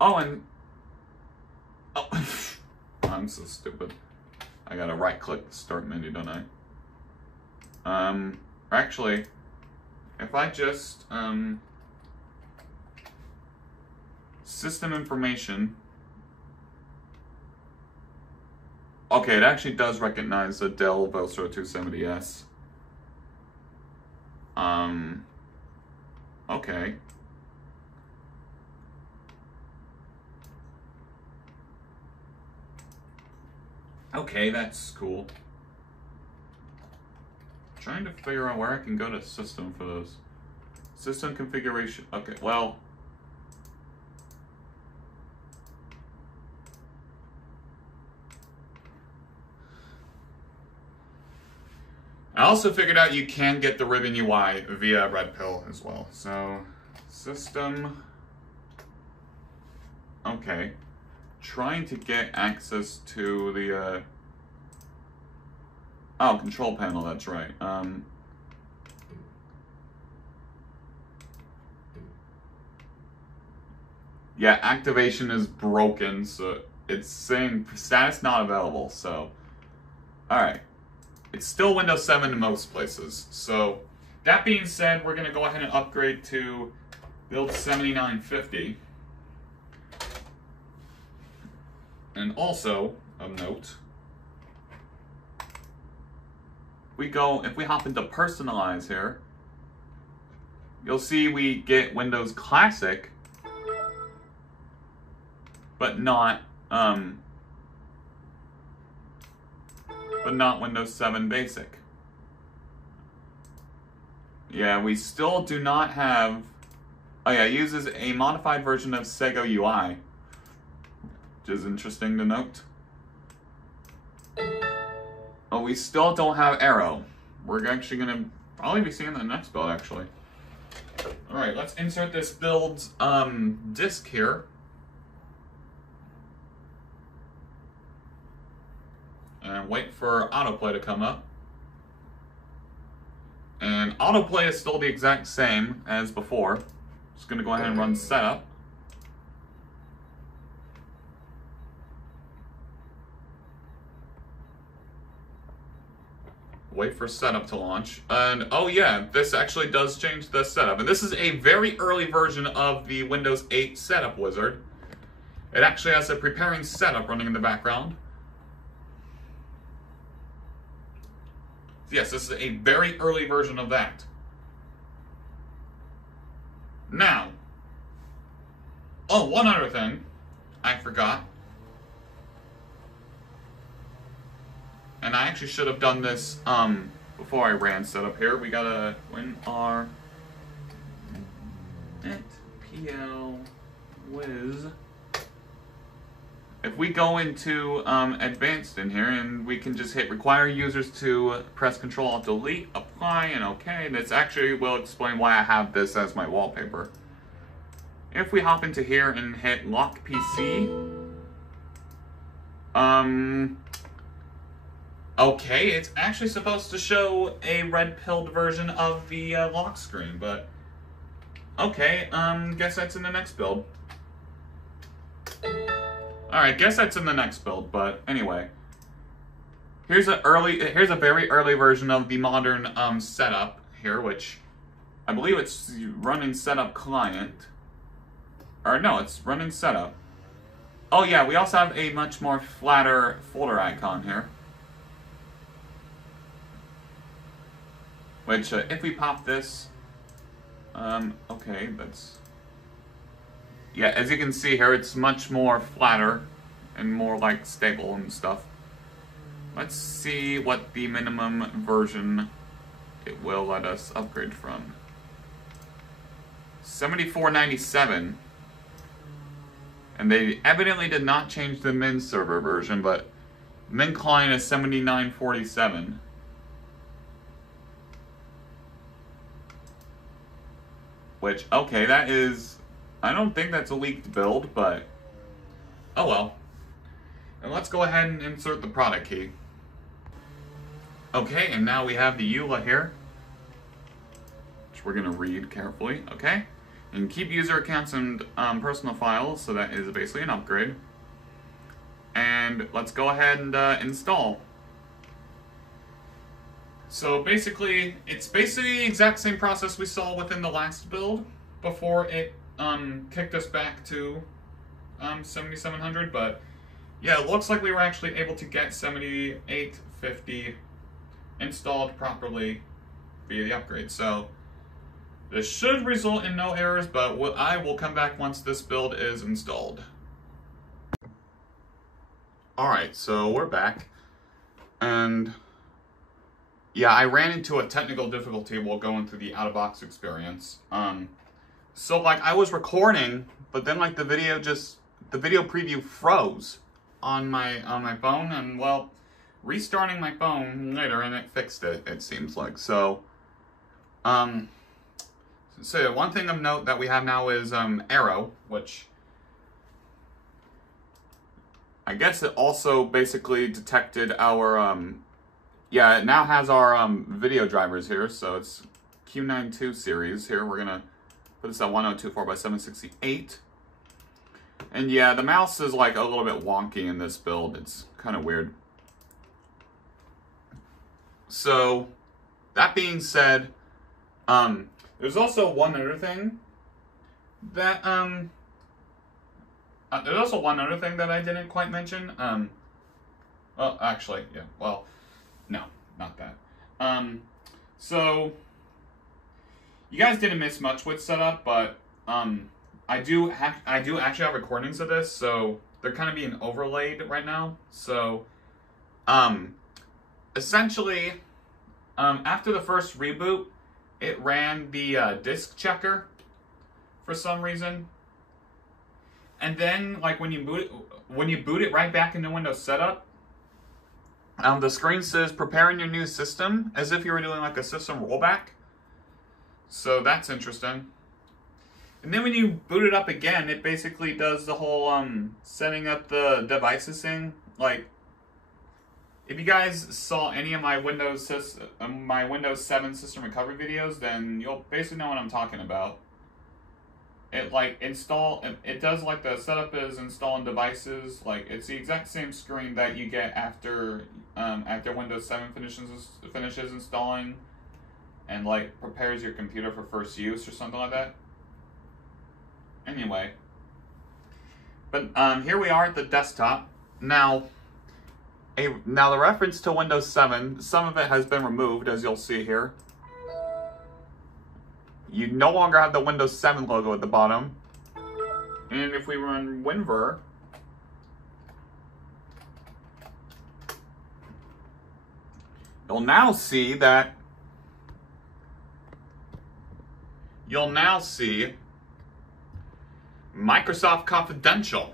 I'm so stupid. I gotta right-click the start menu, don't I? Actually, if I just, system information. Okay, it actually does recognize the Dell Vostro 270S. Okay. Okay, that's cool. Trying to figure out where I can go to system for those. System configuration. Okay, well. I also figured out you can get the Ribbon UI via Red Pill as well. So, system. Okay. Trying to get access to the, oh, control panel, that's right. Yeah, activation is broken, so it's saying status not available, so. Alright. It's still Windows 7 in most places. So, that being said, we're going to go ahead and upgrade to build 7950. And also, of note, if we hop into personalize here, you'll see we get Windows Classic, but not Windows 7 Basic. Yeah, we still do not have... Oh yeah, it uses a modified version of Saga UI, which is interesting to note. Oh, we still don't have Arrow. We're actually going to probably be seeing the next build, actually. Alright, let's insert this build's disk here. And wait for autoplay to come up. And autoplay is still the exact same as before. Just going to go ahead and run setup. Wait for setup to launch. And oh yeah, this actually does change the setup. And this is a very early version of the Windows 8 setup wizard. It actually has a preparing setup running in the background. Yes, this is a very early version of that. Now, oh, one other thing I forgot. And I actually should have done this before I ran setup here. We gotta WinR PL Wiz. If we go into advanced in here, and we can just hit require users to press Control-Alt-Delete, apply, and OK, this actually will explain why I have this as my wallpaper. If we hop into here and hit lock PC, okay, it's actually supposed to show a red-pilled version of the lock screen, but okay, guess that's in the next build. Alright, guess that's in the next build, but anyway. Here's a very early version of the modern setup here, which I believe it's running setup client. Or no, it's running setup. Oh yeah, we also have a much more flatter folder icon here. Which, if we pop this, okay, that's... Yeah, as you can see here, it's much more flatter and more, like, stable and stuff. Let's see what the minimum version it will let us upgrade from. 7497. And they evidently did not change the min server version, but min client is 7947. Which, okay, that is... I don't think that's a leaked build, but... oh well. And let's go ahead and insert the product key. Okay, and now we have the EULA here, which we're going to read carefully, okay? And keep user accounts and personal files, so that is basically an upgrade. And let's go ahead and install. So basically, it's basically the exact same process we saw within the last build before it kicked us back to 7700, but yeah, it looks like we were actually able to get 7850 installed properly via the upgrade. So this should result in no errors, but I will come back once this build is installed. Alright, so we're back, and yeah, I ran into a technical difficulty while going through the out-of-box experience. So like I was recording, but then like the video preview froze on my phone, and well, restarting my phone later and it fixed it, it seems like. So one thing of note that we have now is Arrow, which I guess it also basically detected our yeah, it now has our video drivers here, so it's Q92 series here. We're gonna put this at 1024 by 768. And yeah, the mouse is like a little bit wonky in this build. It's kind of weird. So, that being said, there's also one other thing that I didn't quite mention. Well, actually, yeah. Well, no, not that. So you guys didn't miss much with setup, but I do actually have recordings of this, so they're kind of being overlaid right now. So essentially, after the first reboot, it ran the disk checker for some reason, and then like when you boot it right back into Windows Setup, the screen says preparing your new system, as if you were doing like a system rollback. So that's interesting. And then when you boot it up again, it basically does the whole setting up the devices thing. Like, if you guys saw any of my Windows 7 system recovery videos, then you'll basically know what I'm talking about. It does like the setup is installing devices. Like, it's the exact same screen that you get after Windows 7 finishes installing, and like prepares your computer for first use or something like that. Anyway, but here we are at the desktop now. Now the reference to Windows 7, some of it has been removed, as you'll see here. You no longer have the Windows 7 logo at the bottom. And if we run WinVer, you'll now see Microsoft Confidential.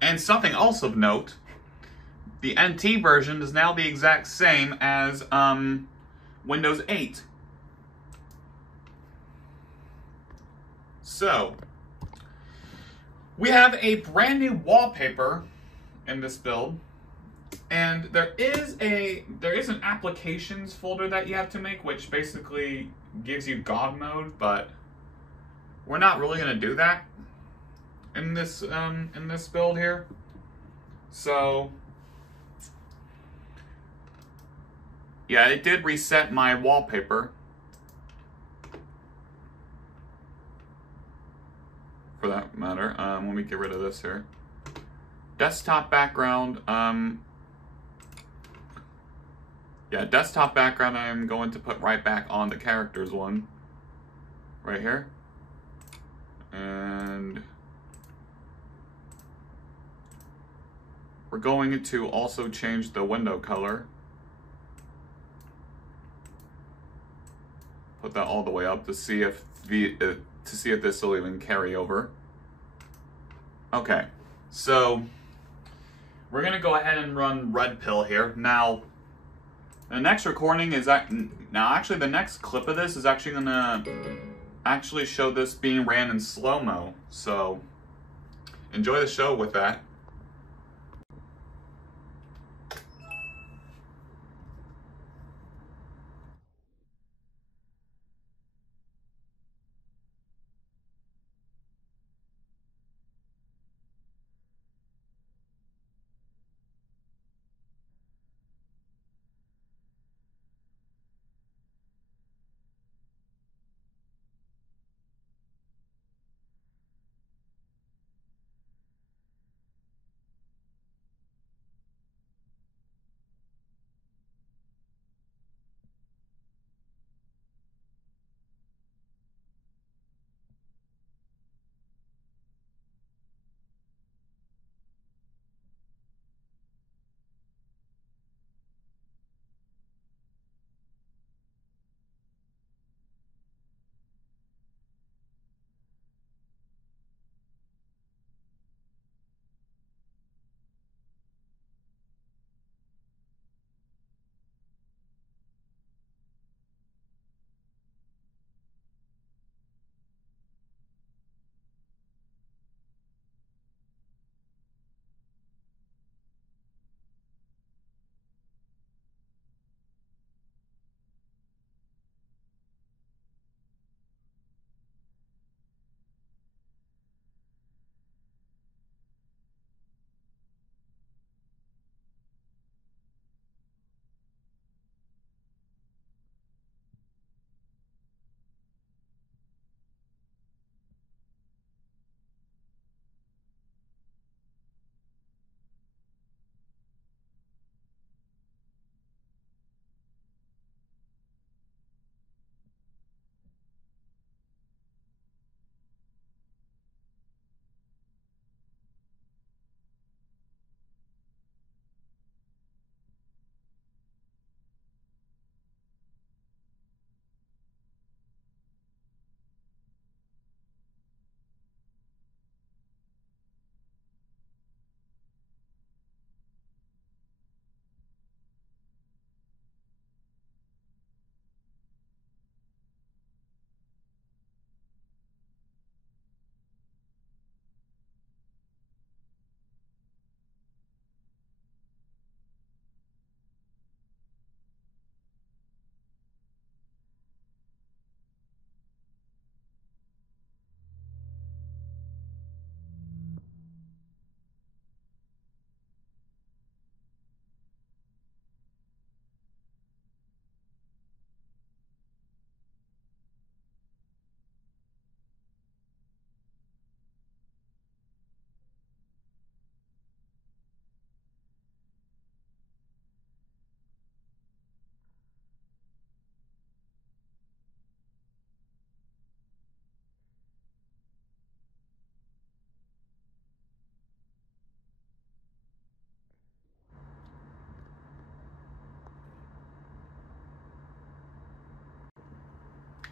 And something else of note, the NT version is now the exact same as Windows 8. So, we have a brand new wallpaper in this build, and there is an applications folder that you have to make, which basically gives you God mode, but we're not really going to do that in this build here. So yeah, it did reset my wallpaper. For that matter, let me get rid of this here. Desktop background, yeah, desktop background I'm going to put right back on the characters one. Right here. And we're going to also change the window color. Put that all the way up to see if this will even carry over. Okay, so we're gonna go ahead and run Red Pill here. Now, the next recording is actually the next clip of this is actually gonna show this being ran in slow-mo. So enjoy the show with that.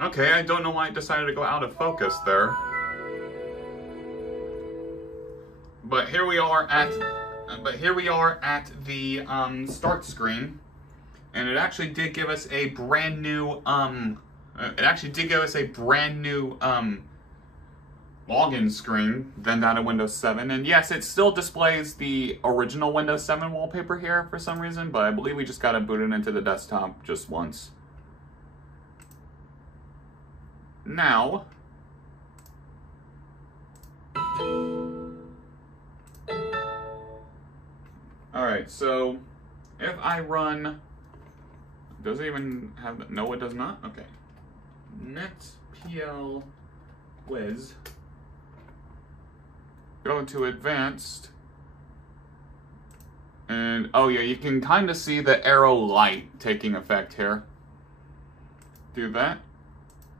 Okay, I don't know why it decided to go out of focus there. But here we are at the start screen, and it actually did give us a brand new login screen than that of Windows 7. And yes, it still displays the original Windows 7 wallpaper here for some reason, but I believe we just got to boot it into the desktop just once. Now, alright, so if I run, does it even have, no it does not? Okay. netpl whiz, go into advanced, and oh yeah, you can kind of see the arrow light taking effect here. Do that,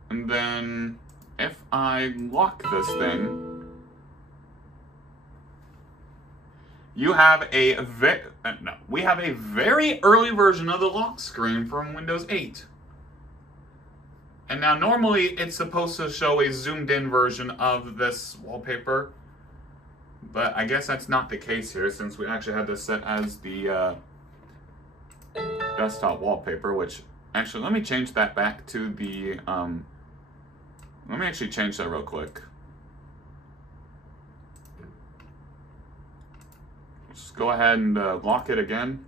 and then if I lock this thing, you have we have a very early version of the lock screen from Windows 8. And now normally it's supposed to show a zoomed in version of this wallpaper, but I guess that's not the case here since we actually had this set as the desktop wallpaper, which actually, let me change that back to the, let me actually change that real quick. Just go ahead and lock it again.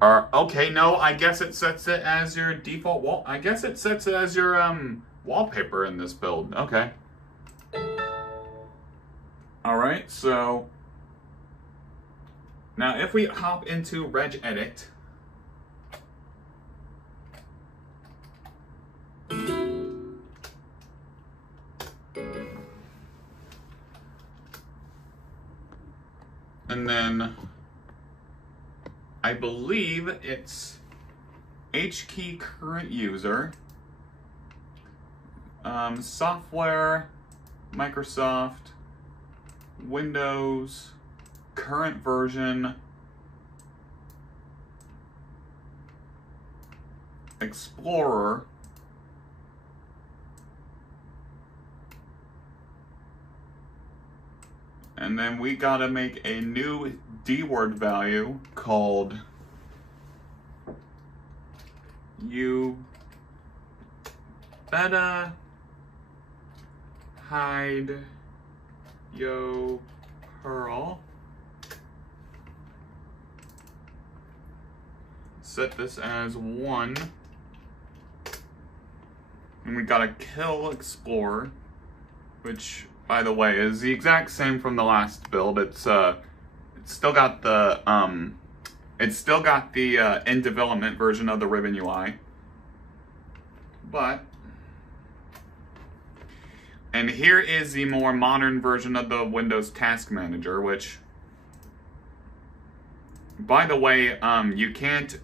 Okay, no, I guess it sets it as your default I guess it sets it as your wallpaper in this build. Okay. Alright, so now if we hop into regedit, and then I believe it's HKey current user, software, Microsoft, Windows, current version, Explorer, and then we gotta make a new dword value called you better hide yo Pearl. Set this as 1. And we gotta kill Explorer, which, by the way, is the exact same from the last build. It's still got the in development version of the Ribbon UI. And here is the more modern version of the Windows Task Manager, which, by the way, you can't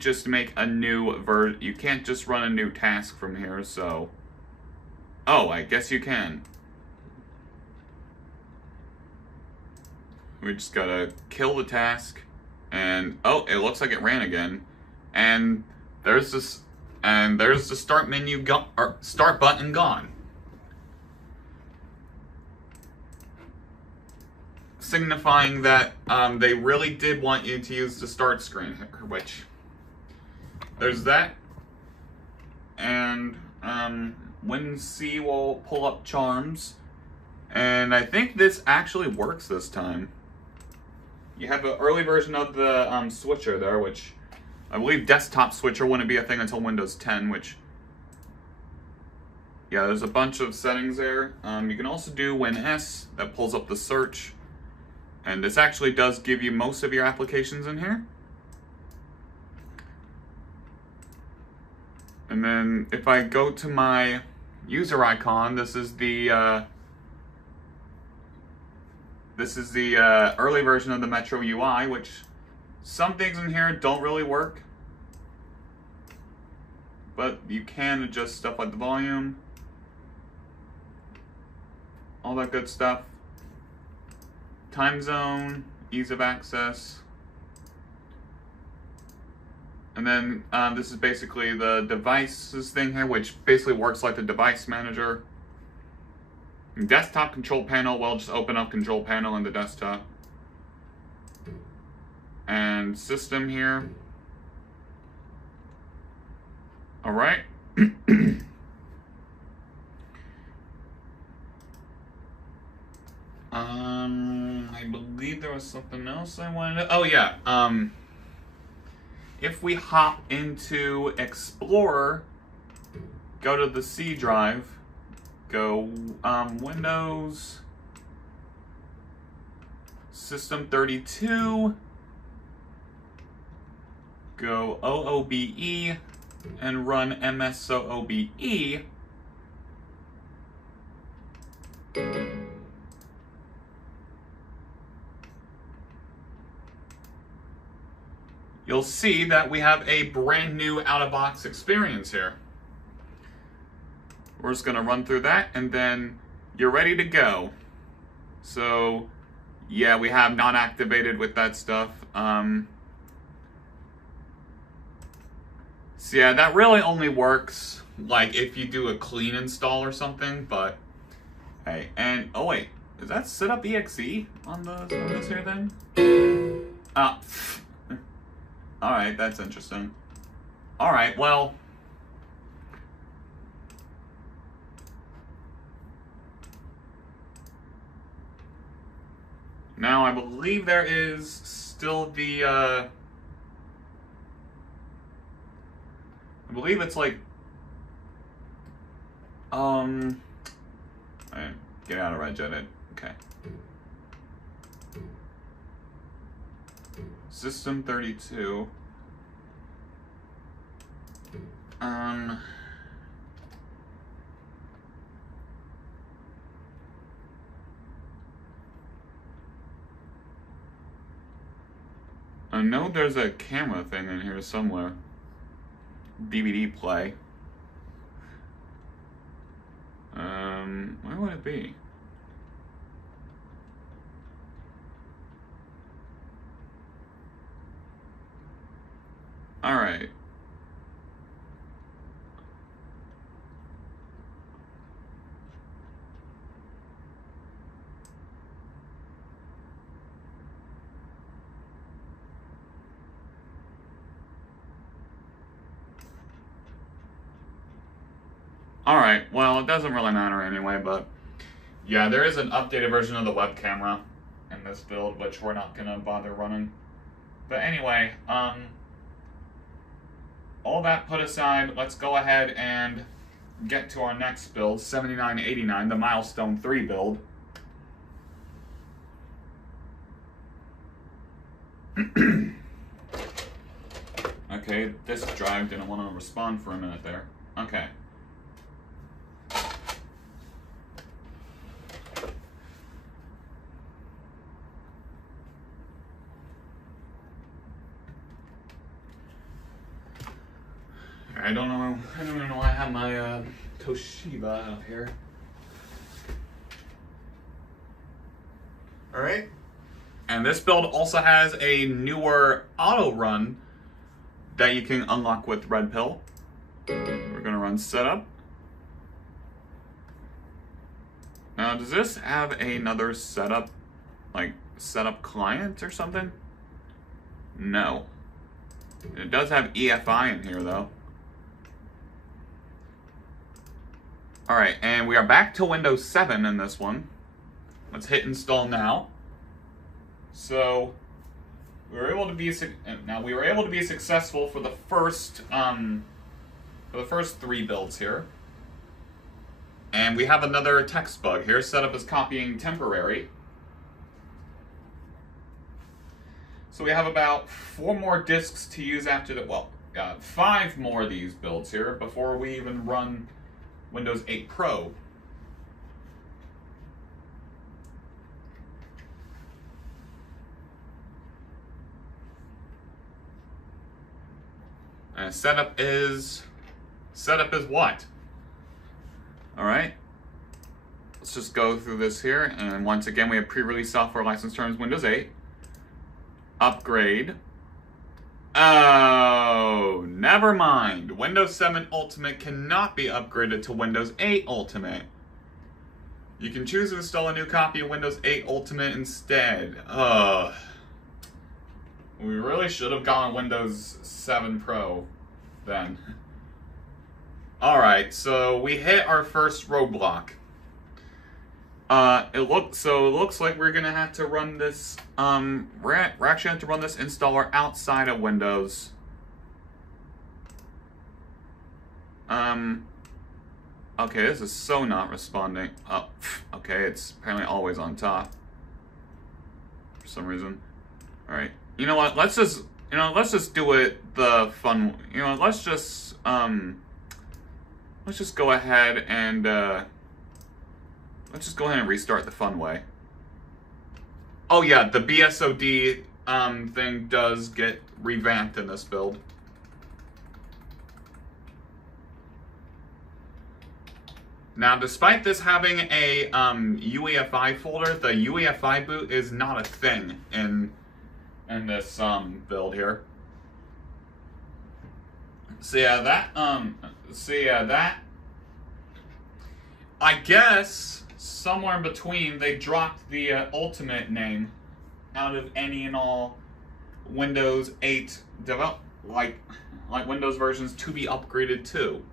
just make a new you can't just run a new task from here, so, oh, I guess you can. We just gotta kill the task, and oh, it looks like it ran again. And there's the start menu start button gone, signifying that they really did want you to use the start screen here. Which there's that, and WinC will pull up charms, and I think this actually works this time. You have an early version of the switcher there, which I believe desktop switcher wouldn't be a thing until Windows 10, which, yeah, there's a bunch of settings there. You can also do WinS, that pulls up the search, and this actually does give you most of your applications in here. And then if I go to my user icon, this is the early version of the Metro UI, which some things in here don't really work, but you can adjust stuff like the volume, all that good stuff. Time zone, ease of access. And then this is basically the devices thing here, which basically works like the device manager. Desktop control panel, well, just open up control panel in the desktop. And system here. All right. I believe there was something else I wanted to... Oh, yeah. If we hop into Explorer, go to the C drive, go Windows, System 32, go OOBE, and run MSOOBE. You'll see that we have a brand new out-of-box experience here. We're just going to run through that, and then you're ready to go. So, yeah, we have not activated with that stuff. So yeah, that really only works like if you do a clean install or something, but hey, and oh wait, is that setup exe on this here then? Alright, that's interesting. Alright, well, now I believe there is still the I believe it's like get out of Regedit. Okay. System 32. I know there's a camera thing in here somewhere. DVD play. Where would it be? All right. Alright, well, it doesn't really matter anyway, but yeah, there is an updated version of the web camera in this build, which we're not going to bother running. But anyway, all that put aside, let's go ahead and get to our next build, 7989, the Milestone 3 build. Okay, this drive didn't want to respond for a minute there. Okay. I don't even know why I have my Toshiba out here. Alright. And this build also has a newer auto run that you can unlock with Red Pill. We're gonna run setup. Now, does this have another setup, like setup client or something? No. It does have EFI in here though. Alright, and we are back to Windows 7 in this one. Let's hit install now. So, we were able to be successful for the first 3 builds here. And we have another text bug here. Setup is copying temporary. So we have about 4 more disks to use after the, 5 more of these builds here before we even run Windows 8 Pro. And setup is what? All right. Let's just go through this here, and once again we have pre-release software license terms Windows 8. Upgrade. Oh, Oh, never mind. Windows 7 Ultimate cannot be upgraded to Windows 8 Ultimate. You can choose to install a new copy of Windows 8 Ultimate instead. Ugh. We really should have gone Windows 7 Pro then. Alright, so we hit our first roadblock. It looks like we're gonna have to run this, we're actually have to run this installer outside of Windows. Okay, this is so not responding. Oh, okay, it's apparently always on top. For some reason. Alright, you know what, let's just do it the fun, let's just go ahead and, let's just go ahead and restart the fun way. Oh yeah, the BSOD thing does get revamped in this build. Now, despite this having a UEFI folder, the UEFI boot is not a thing in this build here. So yeah, that I guess somewhere in between they dropped the Ultimate name out of any and all Windows 8 like Windows versions to be upgraded to.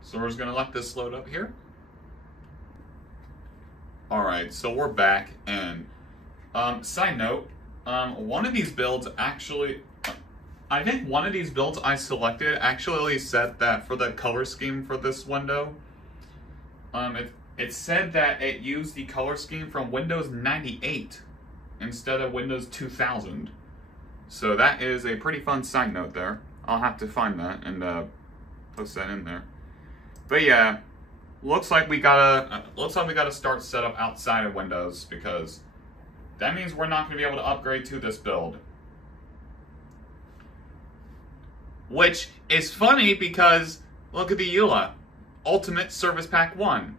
So we're just gonna let this load up here. Alright, so we're back, and side note, one of these builds actually, I think one of these builds I selected actually said that for the color scheme for this window, it said that it used the color scheme from Windows 98 instead of Windows 2000. So that is a pretty fun side note there. I'll have to find that and post that in there. But yeah, looks like we gotta start setup outside of Windows, because that means we're not gonna be able to upgrade to this build. Which is funny because look at the EULA, Ultimate Service Pack 1.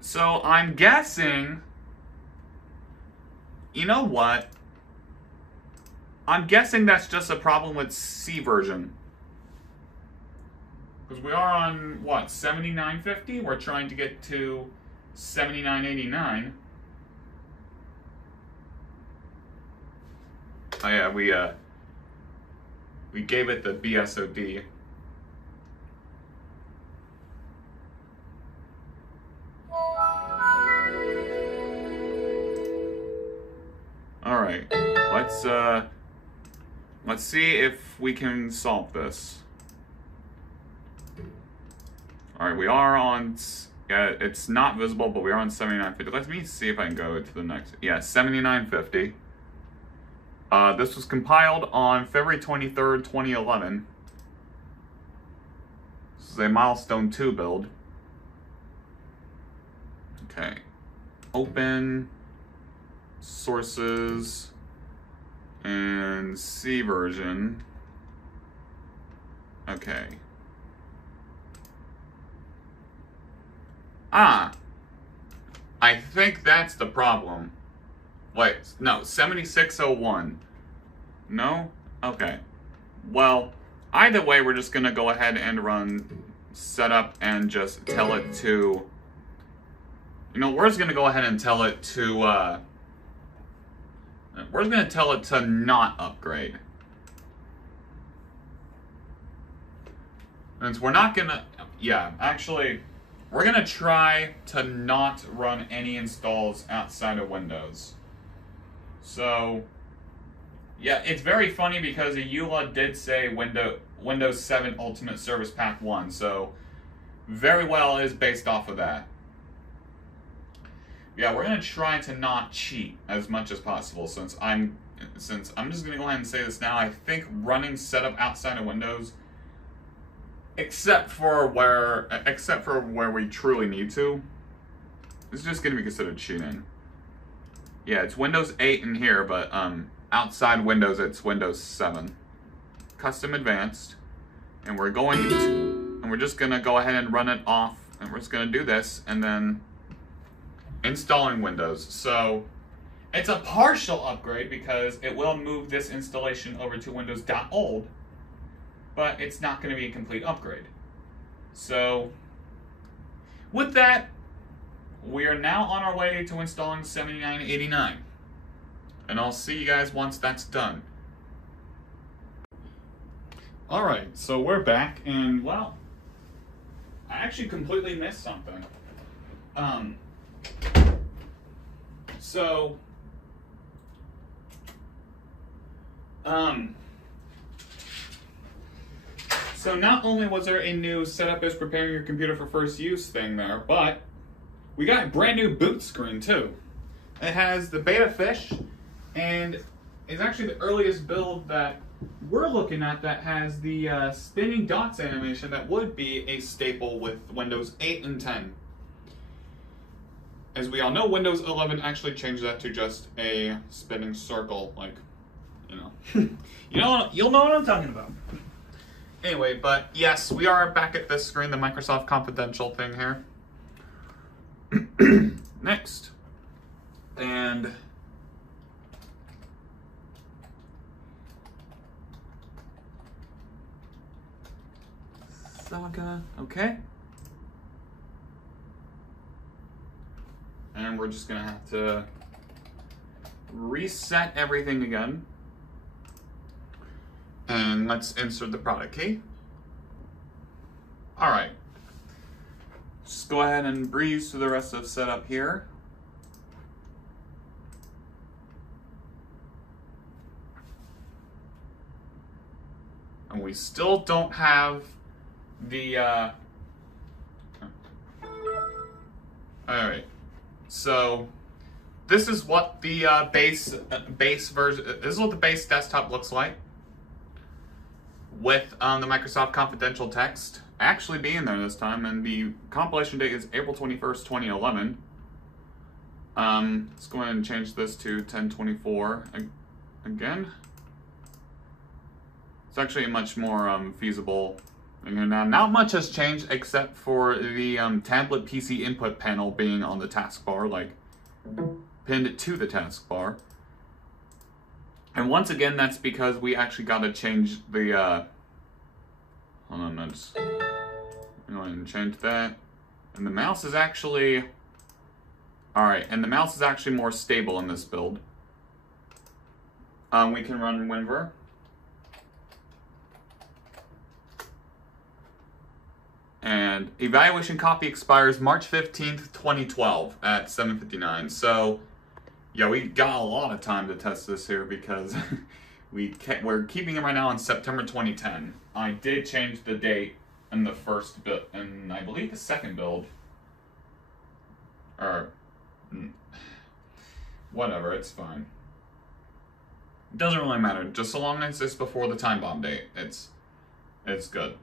So I'm guessing, you know what? I'm guessing that's just a problem with C version. Because we are on, what, 7950? We're trying to get to 7989. Oh yeah, we gave it the BSOD. Alright, let's see if we can solve this. Alright, we are on, yeah, it's not visible, but we are on 7950. Let me see if I can go to the next, yeah, 7950. This was compiled on February 23rd, 2011. This is a Milestone 2 build. Okay. Open, sources, and C version. Okay. Ah, I think that's the problem. Wait, no, 7601. No? Okay. Well, either way, we're just gonna go ahead and run setup and just tell it to, we're just gonna go ahead and tell it to, we're just gonna tell it to not upgrade. And we're not gonna, yeah, actually, we're gonna try to not run any installs outside of Windows. So, yeah, it's very funny because the EULA did say Windows 7 Ultimate Service Pack 1, so very well is based off of that. Yeah, we're gonna try to not cheat as much as possible, since I'm just gonna go ahead and say this now. I think running setup outside of Windows except for where we truly need to. It's just going to be considered cheating. Yeah, it's Windows 8 in here, but outside Windows, it's Windows 7. Custom Advanced. And we're just going to go ahead and run it off. And we're just going to do this, and then installing Windows. So it's a partial upgrade because it will move this installation over to Windows.old, but it's not going to be a complete upgrade. So with that, we are now on our way to installing 7989. And I'll see you guys once that's done. Alright, so we're back, and well, I actually completely missed something. So not only was there a new setup as preparing your computer for first use thing there, but we got a brand new boot screen too. It has the beta fish, and it's actually the earliest build that we're looking at that has the spinning dots animation that would be a staple with Windows 8 and 10. As we all know, Windows 11 actually changed that to just a spinning circle, like, you know. You'll know what I'm talking about. Anyway, but yes, we are back at this screen, the Microsoft Confidential thing here. Next. And Saga, okay. And we're just gonna have to reset everything again. And let's insert the product key. All right. Just go ahead and breeze through the rest of the setup here. And we still don't have the, all right. So this is what the base version, this is what the base desktop looks like with the Microsoft Confidential text actually being there this time, and the compilation date is April 21st, 2011. Let's go ahead and change this to 1024 again. It's actually a much more feasible. Now, not much has changed except for the tablet PC input panel being on the taskbar, like pinned to the taskbar. And once again, that's because we actually got to change the, hold on, let's go ahead and change that. And the mouse is actually, alright, and the mouse is actually more stable in this build. We can run WinVer. And evaluation copy expires March 15th, 2012 at 7:59. So, yeah, we got a lot of time to test this here because we're keeping it right now in September 2010. I did change the date in the first build, and I believe the second build, or whatever, it's fine. It doesn't really matter, just so long as it's before the time bomb date, it's good.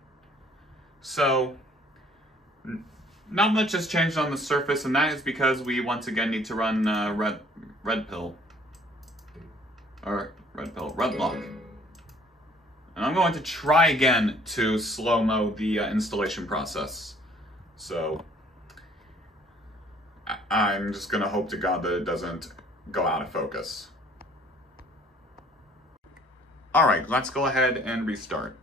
So, not much has changed on the surface, and that is because we once again need to run redlog. And I'm going to try again to slow-mo the installation process. So I'm just gonna hope to God that it doesn't go out of focus. All right, let's go ahead and restart.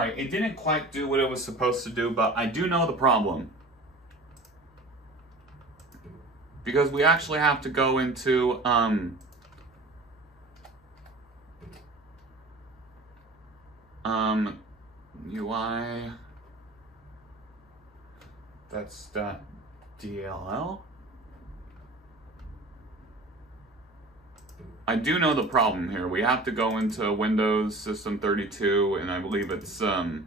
Alright, it didn't quite do what it was supposed to do, but I do know the problem. Because we actually have to go into, UI, that's .dll. I do know the problem here. We have to go into Windows System 32, and I believe it's, yeah,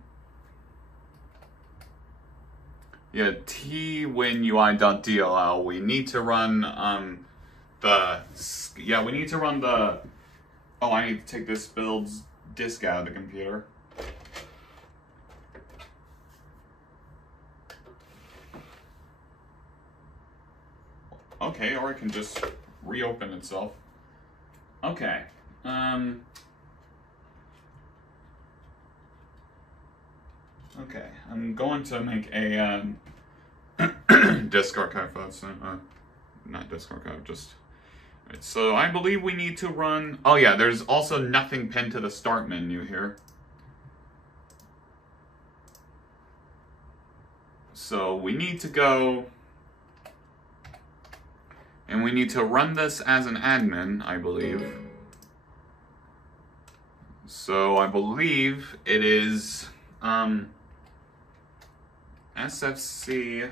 twinui.dll. We need to run, we need to run the, oh, I need to take this build's disk out of the computer. Okay, or it can just reopen itself. Okay. Okay, I'm going to make a disk archive. That's not disk archive, just. Right, so I believe we need to run. Oh yeah, there's also nothing pinned to the start menu here. So we need to go. And we need to run this as an admin, I believe. So I believe it is SFC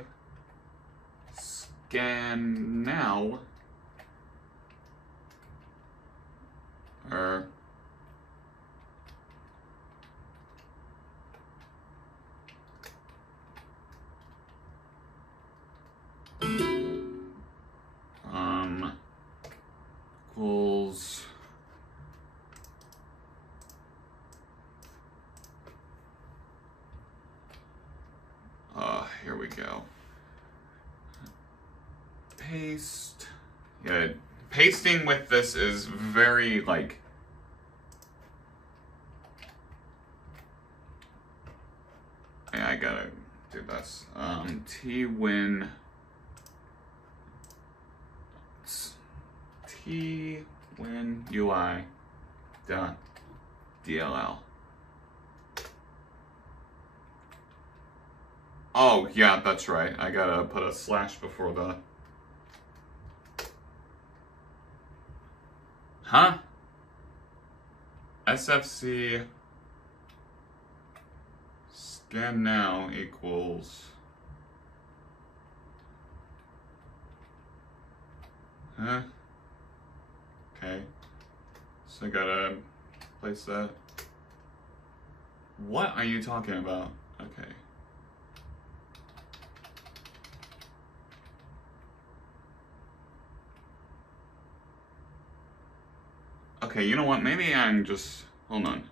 scan now, or equals here we go. Paste. Yeah, pasting with this is very like yeah, I gotta do this. twin ui dot dll. Oh yeah, that's right. I gotta put a slash before the. Huh? SFC scan now equals. Huh? Okay. So I gotta place that. What are you talking about? Okay. Okay, you know what? Maybe I'm just, hold on.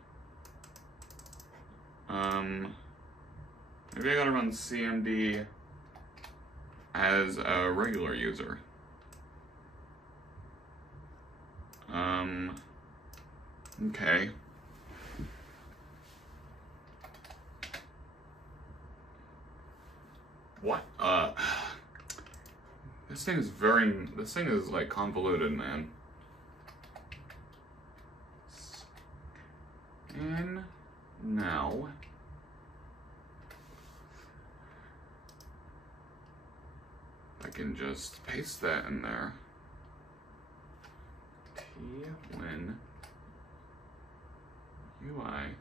Maybe I gotta run CMD as a regular user. Okay. What? This thing is like convoluted, man. And now I can just paste that in there. Twin UI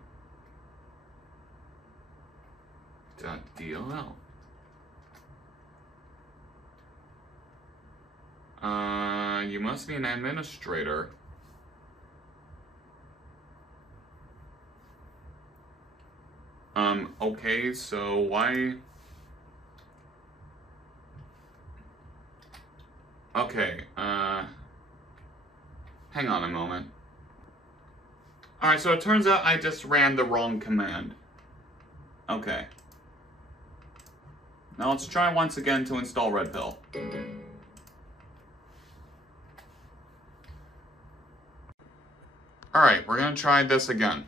dot DLL. You must be an administrator. Okay, so why? Okay, hang on a moment. Alright, so it turns out I just ran the wrong command. Okay. Now let's try once again to install Red Pill. Alright, we're gonna try this again.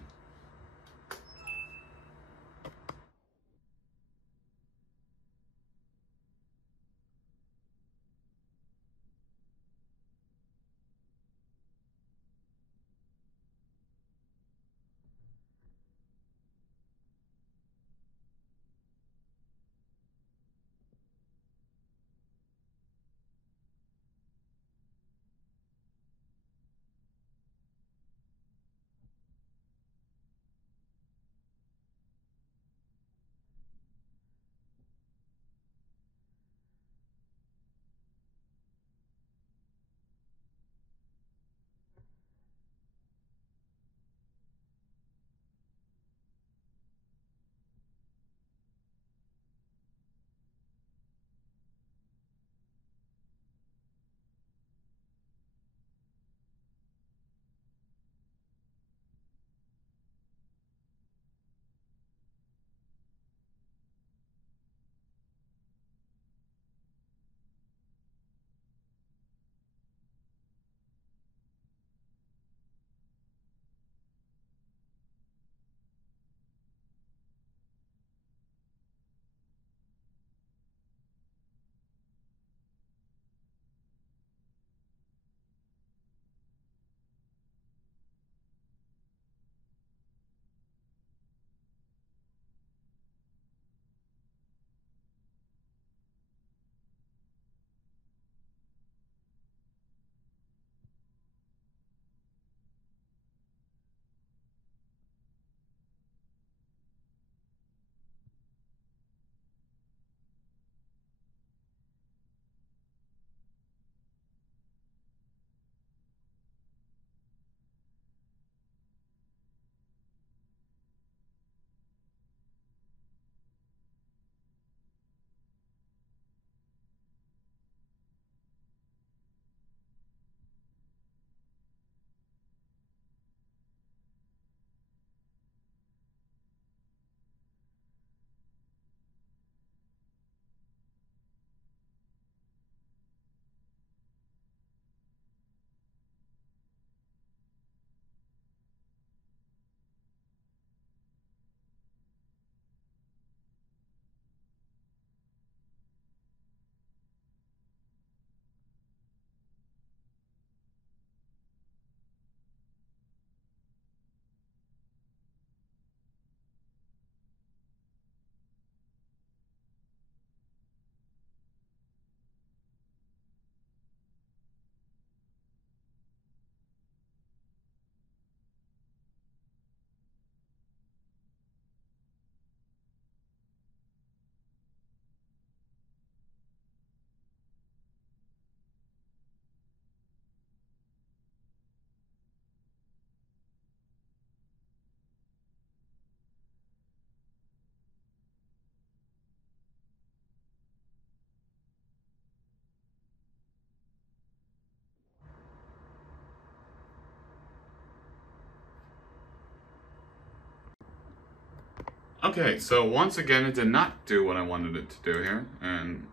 Okay, so once again, it did not do what I wanted it to do here, and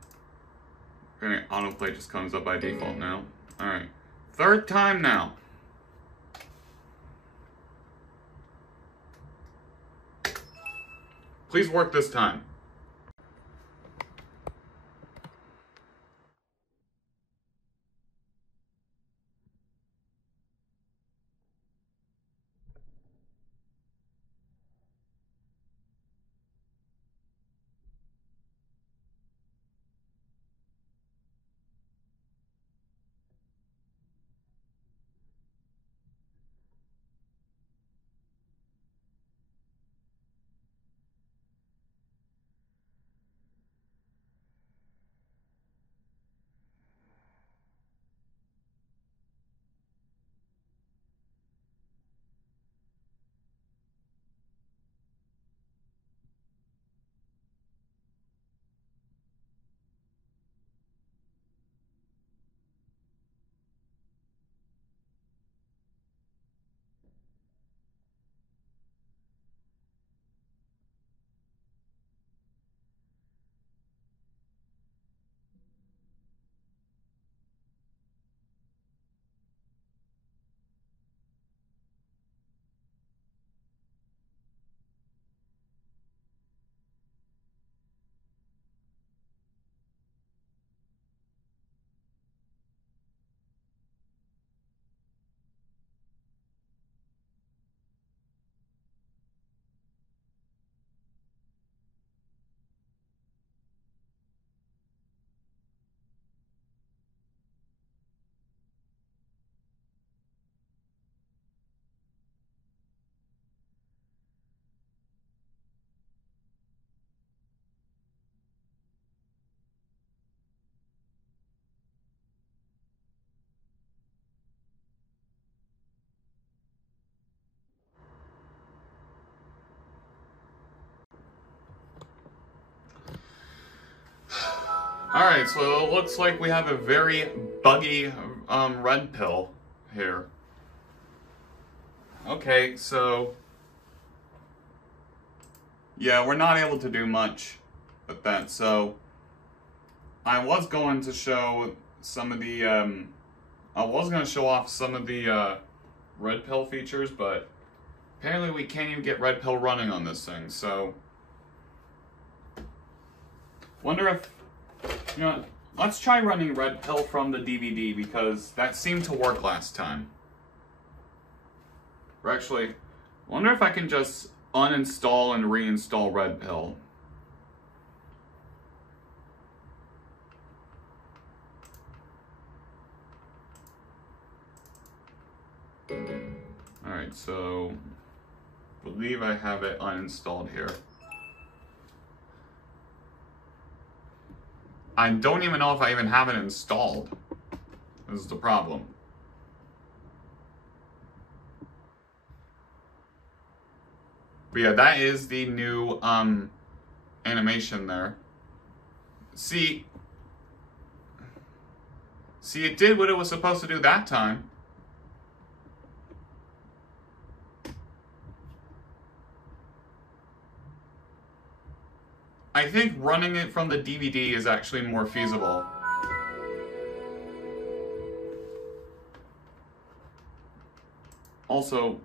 autoplay just comes up by default now. Alright, third time now. Please work this time. Alright, so it looks like we have a very buggy red pill here. Okay, so yeah, we're not able to do much with that, so I was going to show some of the I was going to show off some of the red pill features, but apparently we can't even get red pill running on this thing, so wonder if, you know, let's try running red pill from the DVD, because that seemed to work last time. Or actually, wonder if I can just uninstall and reinstall red pill. Alright, so I believe I have it uninstalled here. I don't even know if I even have it installed. This is the problem. But yeah, that is the new animation there. See, it did what it was supposed to do that time. I think running it from the DVD is actually more feasible. Also,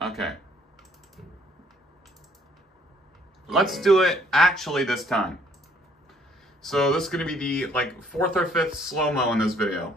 okay. Let's do it actually this time. So this is going to be the like 4th or 5th slow-mo in this video.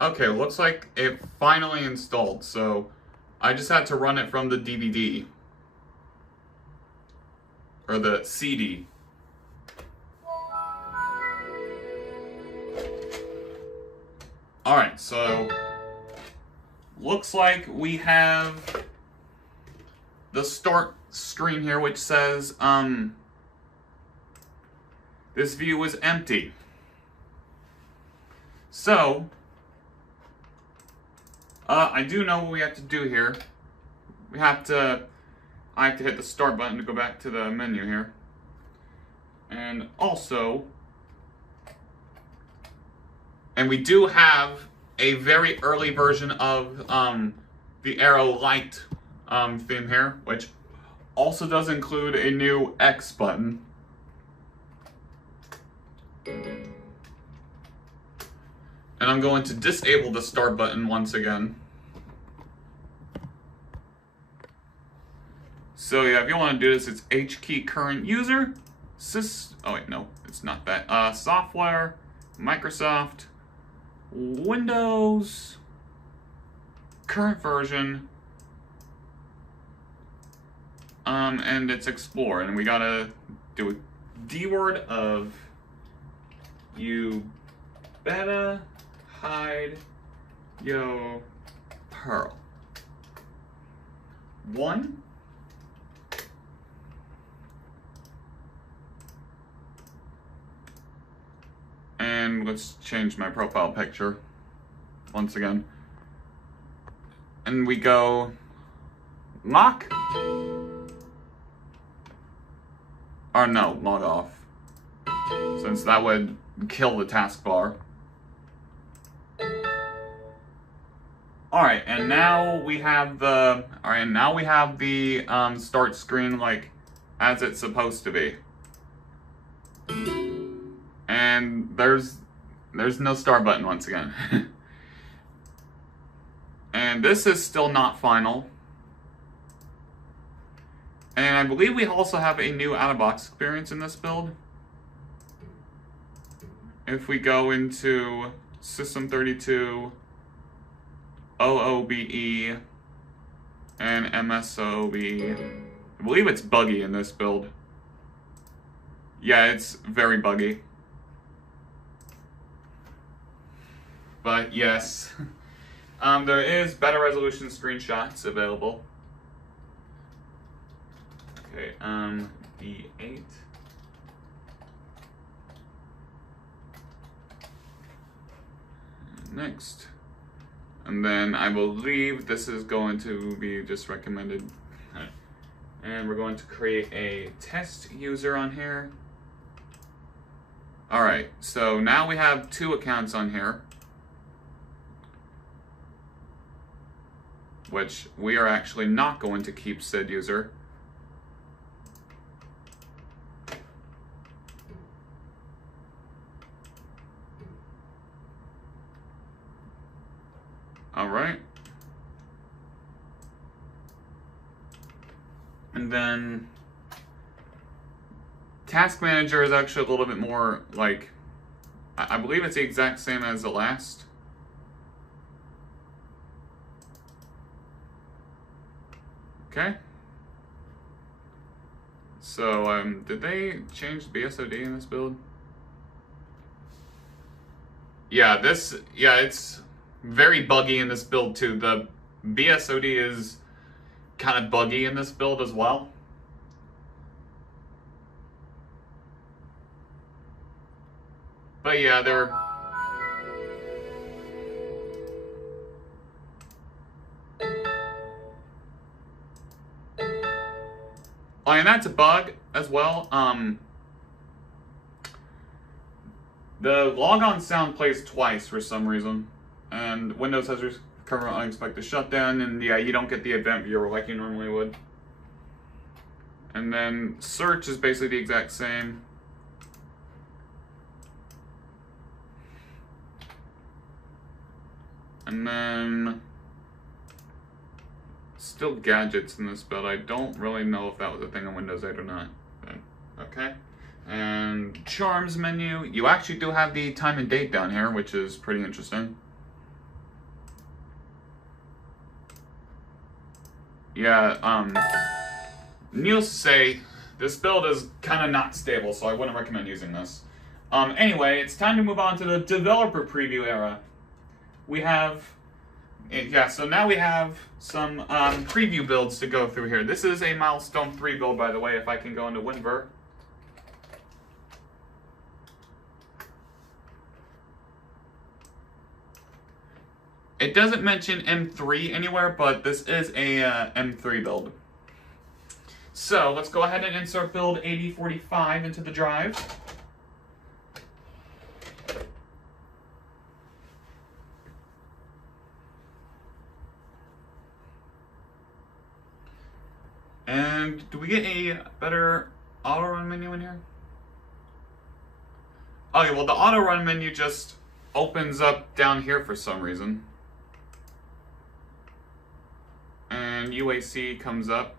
Okay, looks like it finally installed, so I just had to run it from the DVD. Or the CD. Alright, so looks like we have the start screen here, which says, this view is empty. So, I do know what we have to do here. I have to hit the start button to go back to the menu here. And also, and we do have a very early version of the Arrow Light theme here, which also does include a new X button. And I'm going to disable the start button once again. So yeah, if you want to do this, it's H key current user, oh wait, no, it's not that. Software, Microsoft, Windows, current version, and it's Explore, and we gotta do a D word of you better hide yo pearl. 1. And let's change my profile picture once again. And we go lock. Or no, log off. Since that would kill the taskbar. Alright, and now we have the start screen like as it's supposed to be. And there's no start button once again. And this is still not final. And I believe we also have a new out-of-box experience in this build. If we go into System32, OOBE, and MSOB, I believe it's buggy in this build. Yeah, it's very buggy. But yes, there is better resolution screenshots available. Okay, D8. Next. And then I believe this is going to be just recommended. And we're going to create a test user on here. Alright, so now we have 2 accounts on here, which we are actually not going to keep said user. Alright. And then Task Manager is actually a little bit more like, I believe it's the exact same as the last. Okay. So, did they change BSOD in this build? Yeah, it's very buggy in this build too. The BSOD is kind of buggy in this build as well. But yeah, they're... Oh, and that's a bug as well. The logon sound plays twice for some reason. And Windows has recovered unexpected shutdown, and yeah, you don't get the event viewer like you normally would. And then search is basically the exact same. And then still gadgets in this build. I don't really know if that was a thing on Windows 8 or not. But, okay. And charms menu. You actually do have the time and date down here, which is pretty interesting. Yeah, needless to say, this build is kind of not stable, so I wouldn't recommend using this. Anyway, it's time to move on to the developer preview era. We have, yeah, so now we have some preview builds to go through here. This is a Milestone 3 build, by the way, if I can go into WinVer. It doesn't mention M3 anywhere, but this is a M3 build. So let's go ahead and insert build 8045 into the drive. And do we get a better auto run menu in here? Okay, well the auto run menu just opens up down here for some reason. And UAC comes up.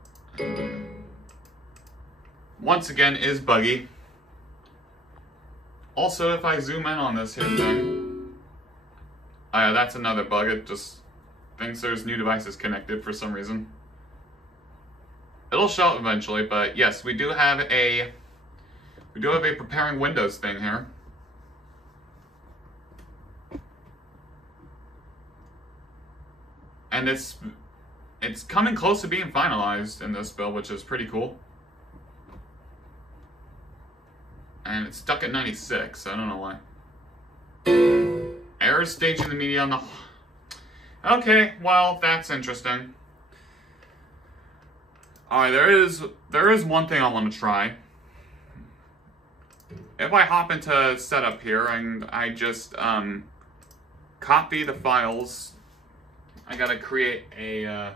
Once again is buggy. Also, if I zoom in on this here thing, that's another bug. It just thinks there's new devices connected for some reason. It'll show up eventually, but yes, we do have a preparing Windows thing here. And it's coming close to being finalized in this build, which is pretty cool. And it's stuck at 96, I don't know why. Error staging the media on the... Okay, well, that's interesting. Alright, there is one thing I want to try. If I hop into setup here and I just copy the files, I gotta create a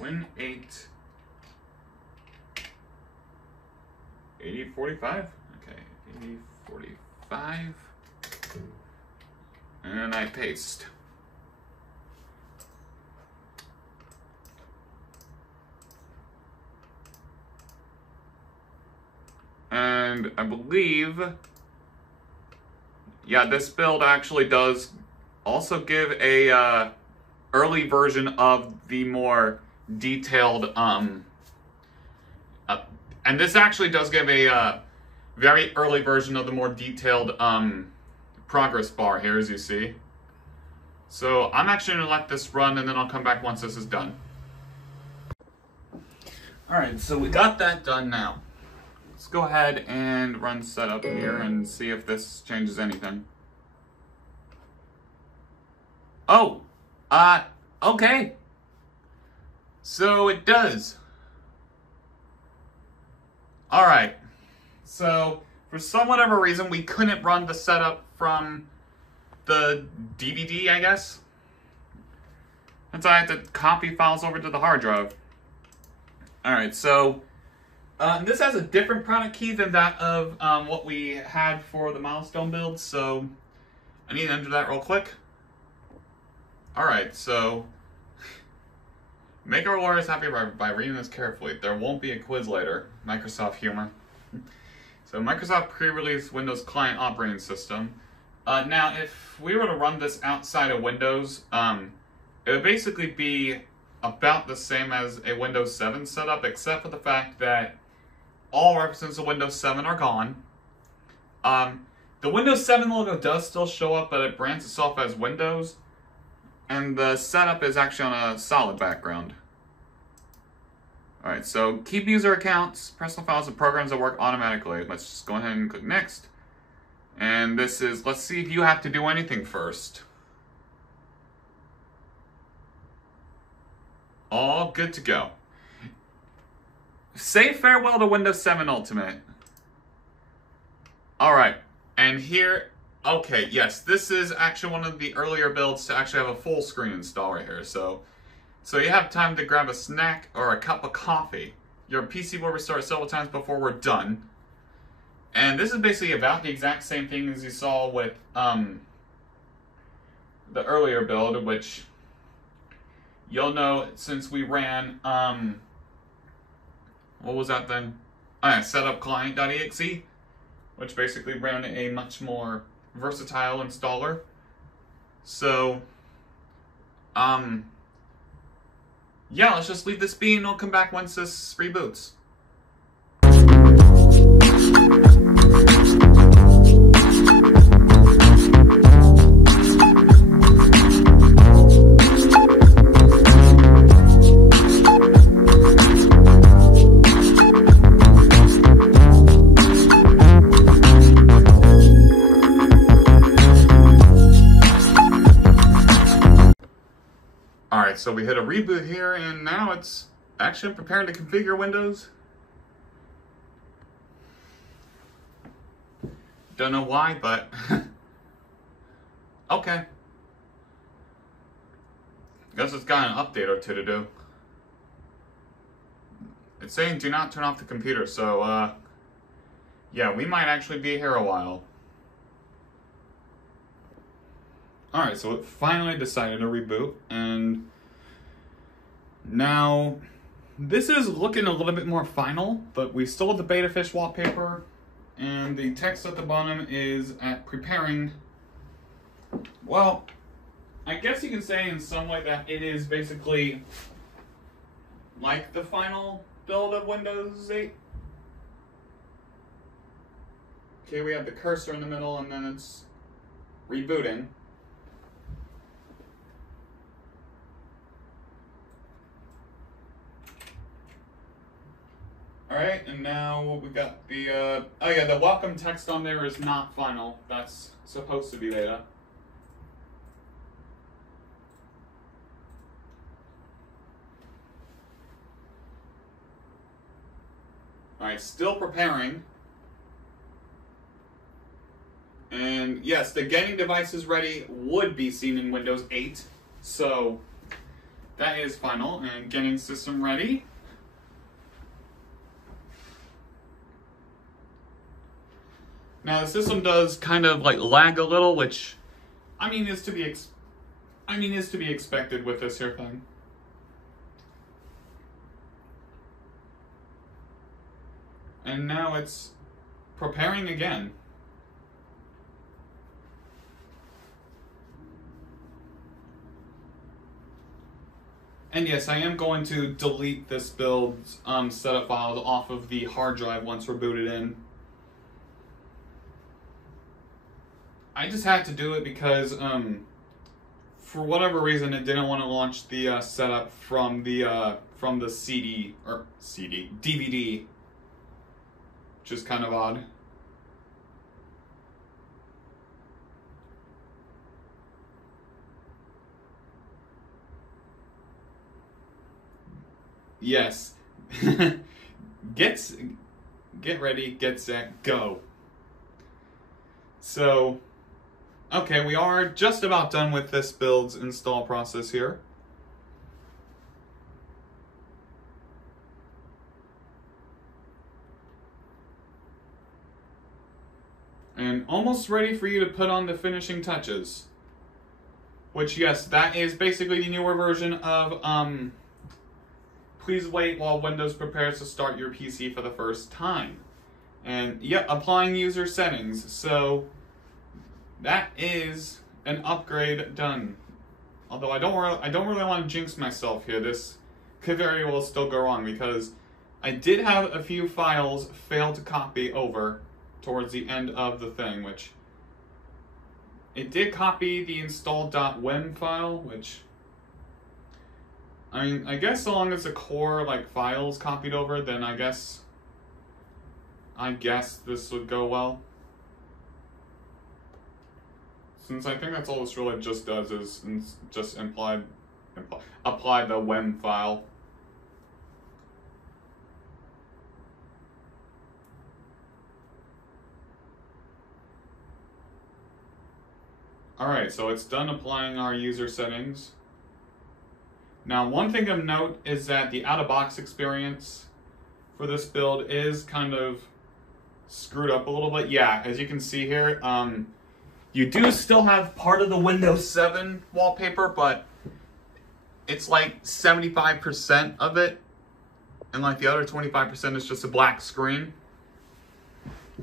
Win8 8045. Okay, 8045. And I paste. And I believe, yeah, this build actually does also give a early version of the more detailed, and this actually does give a very early version of the more detailed progress bar here, as you see. So I'm actually going to let this run, and then I'll come back once this is done. Alright, so we got that done now. Let's go ahead and run setup here and see if this changes anything. Oh, okay. So it does. Alright, so for some whatever reason we couldn't run the setup from the DVD, I guess. And so I had to copy files over to the hard drive. Alright, so this has a different product key than that of what we had for the Milestone build, so I need to enter that real quick. Alright, so make our lawyers happy by reading this carefully. There won't be a quiz later. Microsoft humor. So Microsoft pre-released Windows Client Operating System. Now, if we were to run this outside of Windows, it would basically be about the same as a Windows 7 setup, except for the fact that all references to Windows 7 are gone. The Windows 7 logo does still show up, but it brands itself as Windows. And the setup is actually on a solid background. Alright, so keep user accounts, personal files, and programs that work automatically. Let's just go ahead and click next. And this is, let's see if you have to do anything first. All good to go. Say farewell to Windows 7 Ultimate. Alright, and here, okay, yes, this is actually one of the earlier builds to actually have a full screen install right here. So you have time to grab a snack or a cup of coffee. Your PC will restart several times before we're done. And this is basically about the exact same thing as you saw with the earlier build, which you'll know since we ran, what was that then? Setup client.exe, which basically ran a much more versatile installer. So, yeah, let's just leave this be and I'll come back once this reboots. Alright, so we hit a reboot here, and now it's actually preparing to configure Windows. Don't know why, but okay. Guess it's got an update or two to do. It's saying do not turn off the computer, so yeah, we might actually be here a while. Alright, so it finally decided to reboot, and now this is looking a little bit more final, but we still have the beta fish wallpaper, and the text at the bottom is at preparing. Well, I guess you can say in some way that it is basically like the final build of Windows 8. Okay, we have the cursor in the middle, and then it's rebooting. Alright, and now we got the, oh yeah, the welcome text on there is not final. That's supposed to be beta. Alright, still preparing. And yes, the getting devices ready would be seen in Windows 8. So that is final. And getting system ready. Now the system does kind of like lag a little, which I mean is to be expected with this here thing. And now it's preparing again. And yes, I am going to delete this build's setup files off of the hard drive once we're booted in. I just had to do it because, for whatever reason, it didn't want to launch the setup from the DVD, which is kind of odd. Yes. Get ready, get set, go. So, okay, we are just about done with this build's install process here. And almost ready for you to put on the finishing touches. Which, yes, that is basically the newer version of, please wait while Windows prepares to start your PC for the first time. And, yep, applying user settings. So, that is an upgrade done. Although I don't really want to jinx myself here. This could very well still go wrong because I did have a few files fail to copy over towards the end of the thing, which it did copy the install.wim file, which I mean, I guess so long as the core like files copied over, then I guess this would go well. Since I think that's all this really just does is just apply the WEM file. Alright, so it's done applying our user settings. Now, one thing of note is that the out-of-box experience for this build is kind of screwed up a little bit. Yeah, as you can see here, you do still have part of the Windows 7 wallpaper, but it's like 75% of it, and like the other 25% is just a black screen.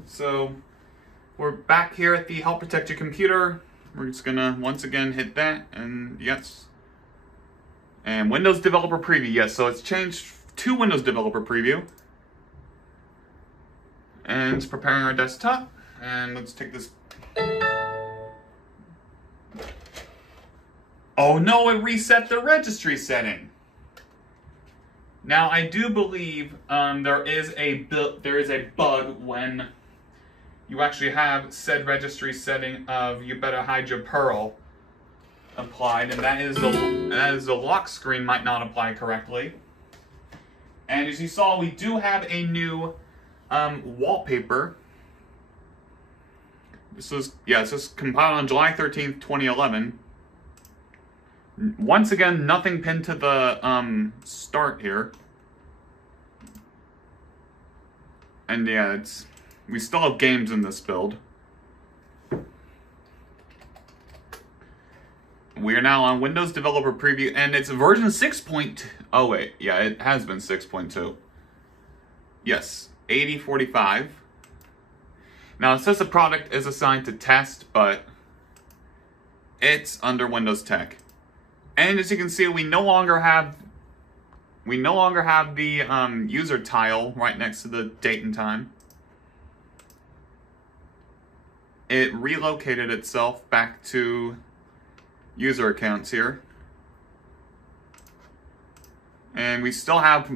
So, we're back here at the Help Protect Your Computer. We're just gonna once again hit that, and yes. And Windows Developer Preview, yes, so it's changed to Windows Developer Preview. And it's preparing our desktop. And let's take this. Oh no, it reset the registry setting. Now I do believe there is a bug when you actually have said registry setting of you better hide your Perl applied, and that is the lock screen might not apply correctly. And as you saw, we do have a new wallpaper. This is compiled on July 13th, 2011. Once again, nothing pinned to the start here. And yeah, we still have games in this build. We are now on Windows Developer Preview, and it's version 6.2. Oh wait, yeah, it has been 6.2. Yes, 8045. Now it says the product is assigned to test, but it's under Windows Tech. And as you can see, we no longer have the user tile right next to the date and time. It relocated itself back to user accounts here. And I still have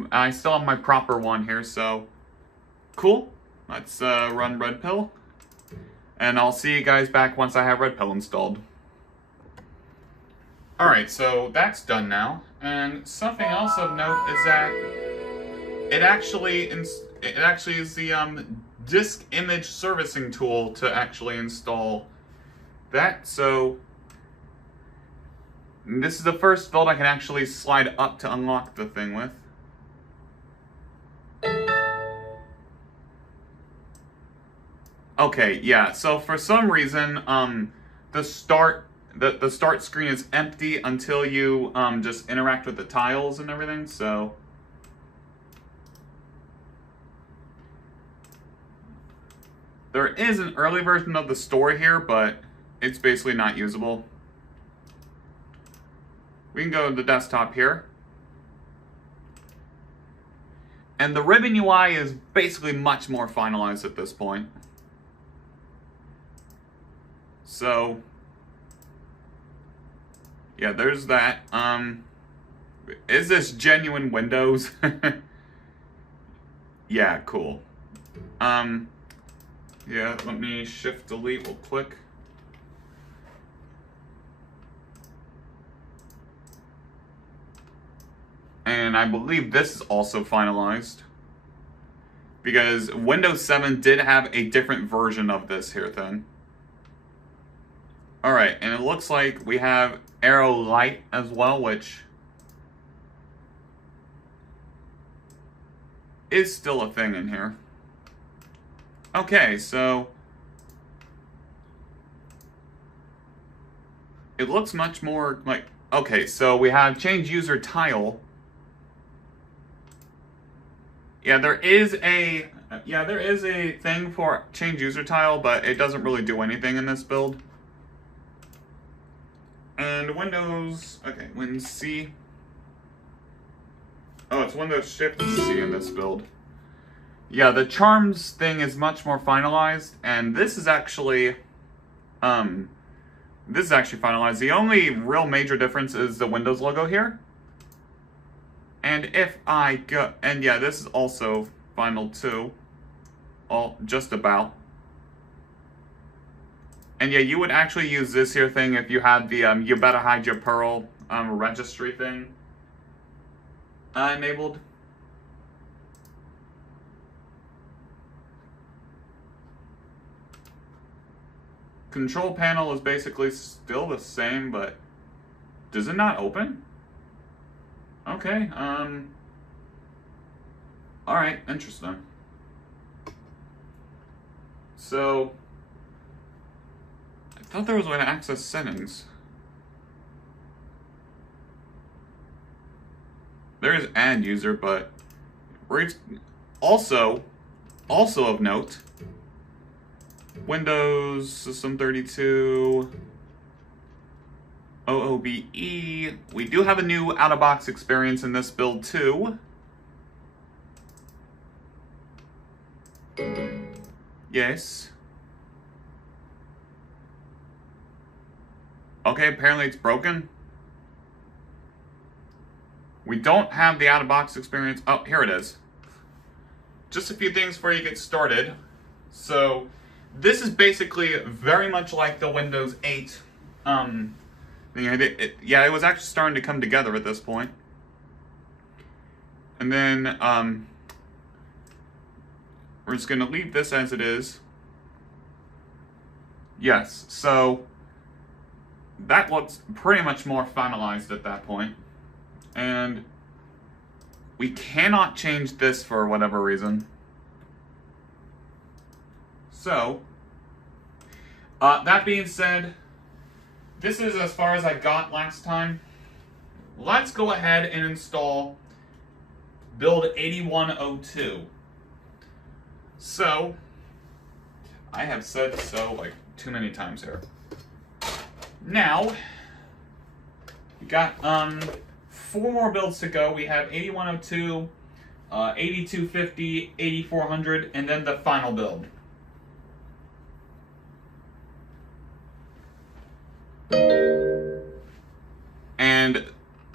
my proper one here, so cool. Let's run Red Pill. And I'll see you guys back once I have Red Pill installed. Alright, so that's done now. And something else of note is that it actually is the disk image servicing tool to actually install that. So this is the first build I can actually slide up to unlock the thing with. Okay, yeah, so for some reason, the start screen is empty until you just interact with the tiles and everything, so there is an early version of the store here, but it's basically not usable. We can go to the desktop here. And the ribbon UI is basically much more finalized at this point. So yeah, there's that. Is this genuine Windows? Yeah, cool. Yeah, let me shift delete real quick. And I believe this is also finalized, because Windows 7 did have a different version of this here thing. Alright, and it looks like we have Arrow Light as well, which is still a thing in here. Okay, so it looks much more like, okay, so we have change user tile. Yeah, there is a thing for change user tile, but it doesn't really do anything in this build. And Windows, okay, Win C. Oh, it's Windows Shift C in this build. Yeah, the charms thing is much more finalized, and this is actually finalized. The only real major difference is the Windows logo here. And if I go, and yeah, this is also final too. All just about. And yeah, you would actually use this here thing if you had the you better hide your Perl registry thing enabled. Control panel is basically still the same, but does it not open? Okay, alright, interesting. So I thought there was a way to access settings. There is add user, but also of note, Windows System 32. OOBE. We do have a new out-of-box experience in this build too. Yes. Okay, apparently it's broken. We don't have the out-of-box experience. Oh, here it is. Just a few things before you get started. So, this is basically very much like the Windows 8. It was actually starting to come together at this point. And then, we're just going to leave this as it is. Yes, so that looks pretty much more finalized at that point. And we cannot change this for whatever reason. So, that being said, this is as far as I got last time. Let's go ahead and install build 8102. So, I have said so like too many times here. Now, we got 4 more builds to go. We have 8102, 8250, 8400, and then the final build. And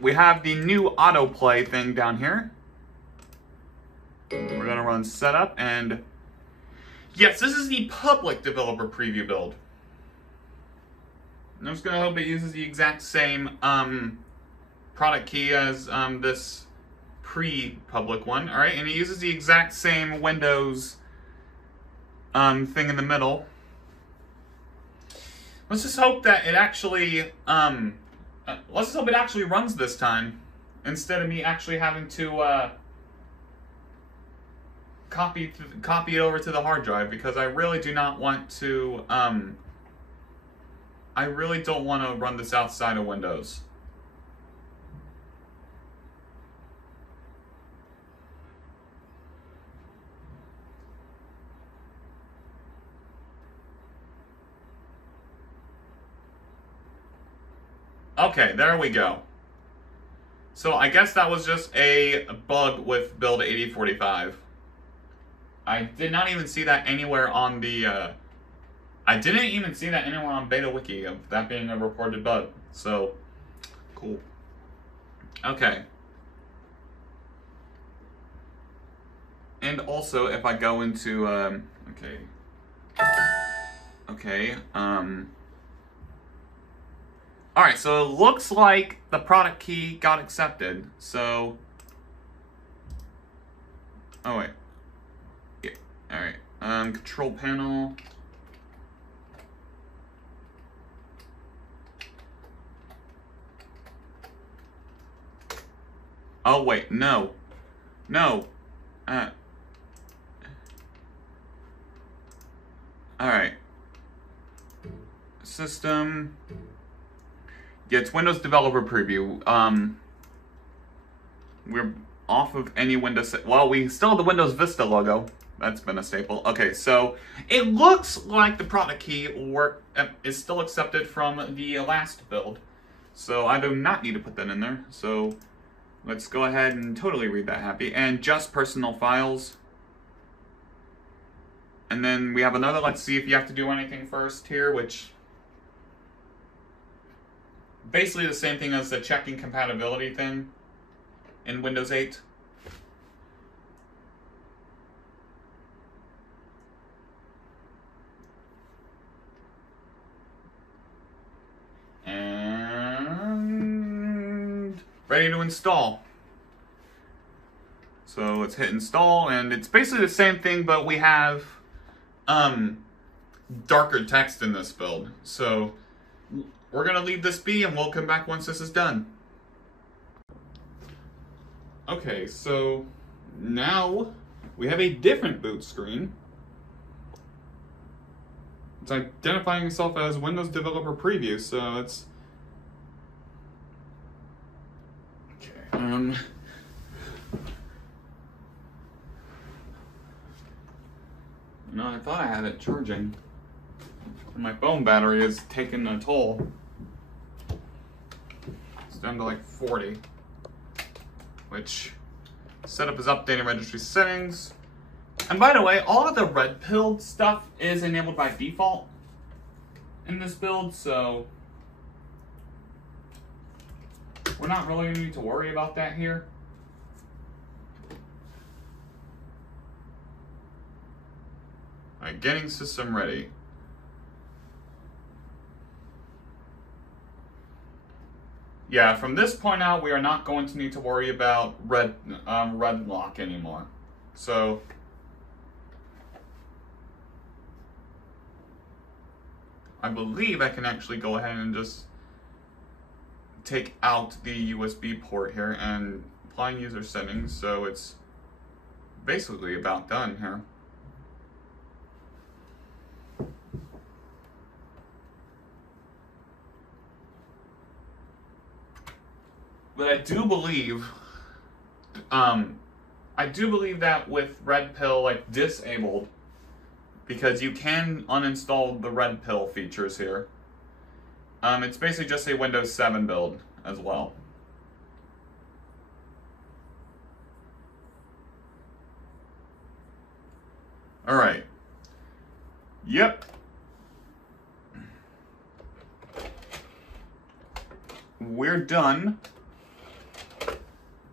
we have the new autoplay thing down here. We're gonna run setup, and yes, this is the public developer preview build. I'm just gonna hope it uses the exact same product key as this pre-public one. All right, and it uses the exact same Windows thing in the middle. Let's just hope that it actually let's just hope it actually runs this time, instead of me actually having to copy it over to the hard drive, because I really do not want to I really don't want to run this outside of Windows. Okay, there we go. So I guess that was just a bug with build 8045. I did not even see that anywhere on the I didn't even see that anywhere on BetaWiki of that being a reported bug. So, cool. Okay. And also, if I go into, alright, so it looks like the product key got accepted, so, oh wait, yeah, alright, control panel. Oh wait, no. Alright. System. Yeah, it's Windows Developer Preview. We're off of any Windows... Well, we still have the Windows Vista logo. That's been a staple. Okay, so it looks like the product key is still accepted from the last build. So I do not need to put that in there. So let's go ahead and totally read that happy. And just personal files. And then we have another, let's see if you have to do anything first here, which... basically the same thing as the checking compatibility thing in Windows 8. And ready to install. So let's hit install, and it's basically the same thing, but we have darker text in this build. So we're gonna leave this be, and we'll come back once this is done. Okay, so now we have a different boot screen. It's identifying itself as Windows Developer Preview, so it's... okay, no, I thought I had it charging. My phone battery is taking a toll. down to like 40. Which, setup is updating registry settings. And by the way, all of the red pill stuff is enabled by default in this build, so we're not really going to need to worry about that here. Alright, getting system ready. Yeah, from this point out, we are not going to need to worry about red lock anymore. So I believe I can actually go ahead and just take out the USB port here and applying user settings, so it's basically about done here. But I do believe that with red pill like disabled, because you can uninstall the red pill features here. It's basically just a Windows 7 build as well. All right. Yep. We're done.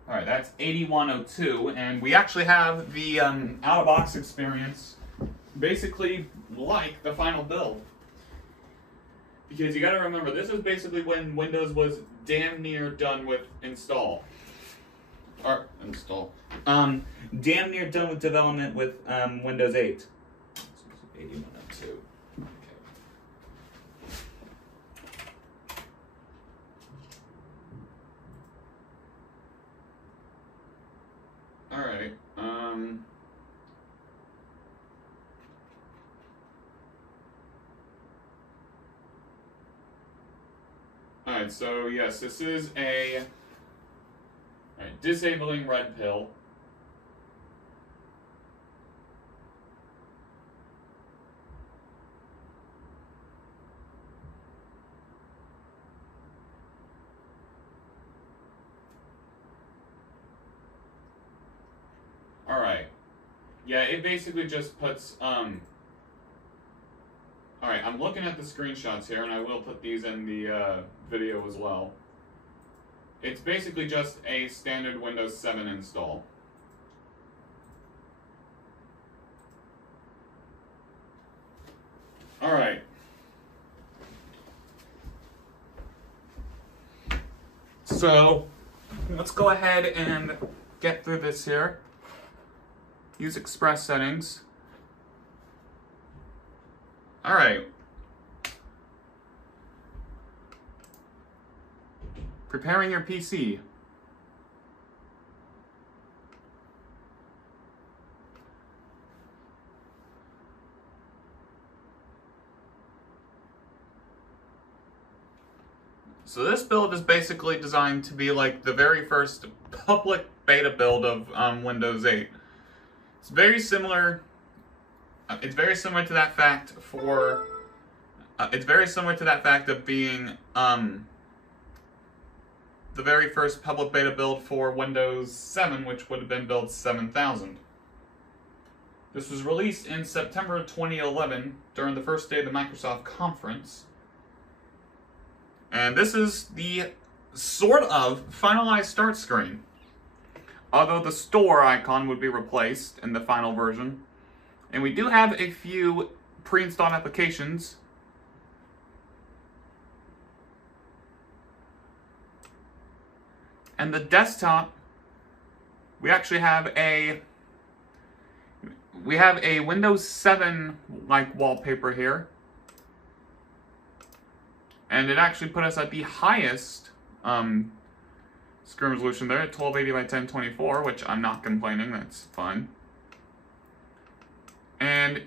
All right, that's 8102, and we actually have the out-of-box experience basically like the final build. Because you gotta remember, this is basically when Windows was damn near done with install. Or install. Damn near done with development with Windows 8. 8102. Alright, Alright, so yes, this is a disabling red pill. Alright. Yeah, it basically just puts, Alright, I'm looking at the screenshots here, and I will put these in the video as well. It's basically just a standard Windows 7 install. Alright. So, let's go ahead and get through this here. Use Express settings. Alright. Preparing your PC. So this build is basically designed to be like the very first public beta build of Windows 8. It's very similar. It's very similar to that fact for. It's very similar to that fact of being the very first public beta build for Windows 7, which would have been build 7000. This was released in September of 2011 during the first day of the Microsoft conference. And this is the sort of finalized start screen. Although the store icon would be replaced in the final version. And we do have a few pre-installed applications. And the desktop, we actually have a Windows 7 like wallpaper here. And it actually put us at the highest screen resolution there at 1280 by 1024, which I'm not complaining, that's fine. And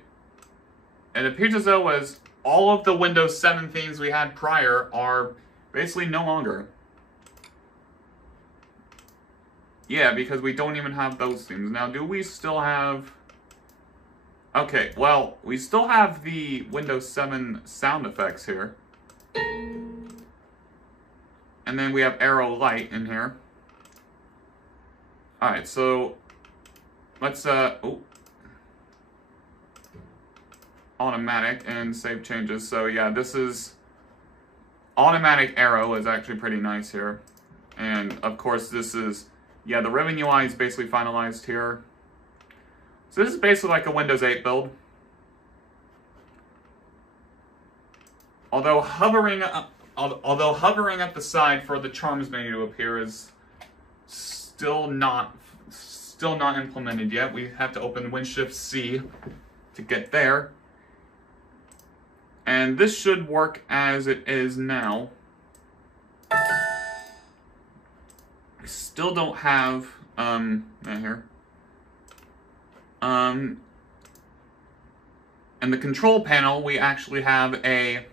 it appears as though as all of the Windows 7 themes we had prior are basically no longer. Yeah, because we don't even have those themes. Now, do we still have... Okay, well, we still have the Windows 7 sound effects here. And then we have Arrow Light in here. Alright, so let's automatic and save changes. So yeah, this is automatic arrow is actually pretty nice here. And of course this is, yeah, the Ribbon UI is basically finalized here. So this is basically like a Windows 8 build. Although hovering at the side for the charms menu to appear is still not implemented yet. We have to open Win-Shift-C to get there. And this should work as it is now. We still don't have here. In the control panel, we actually have a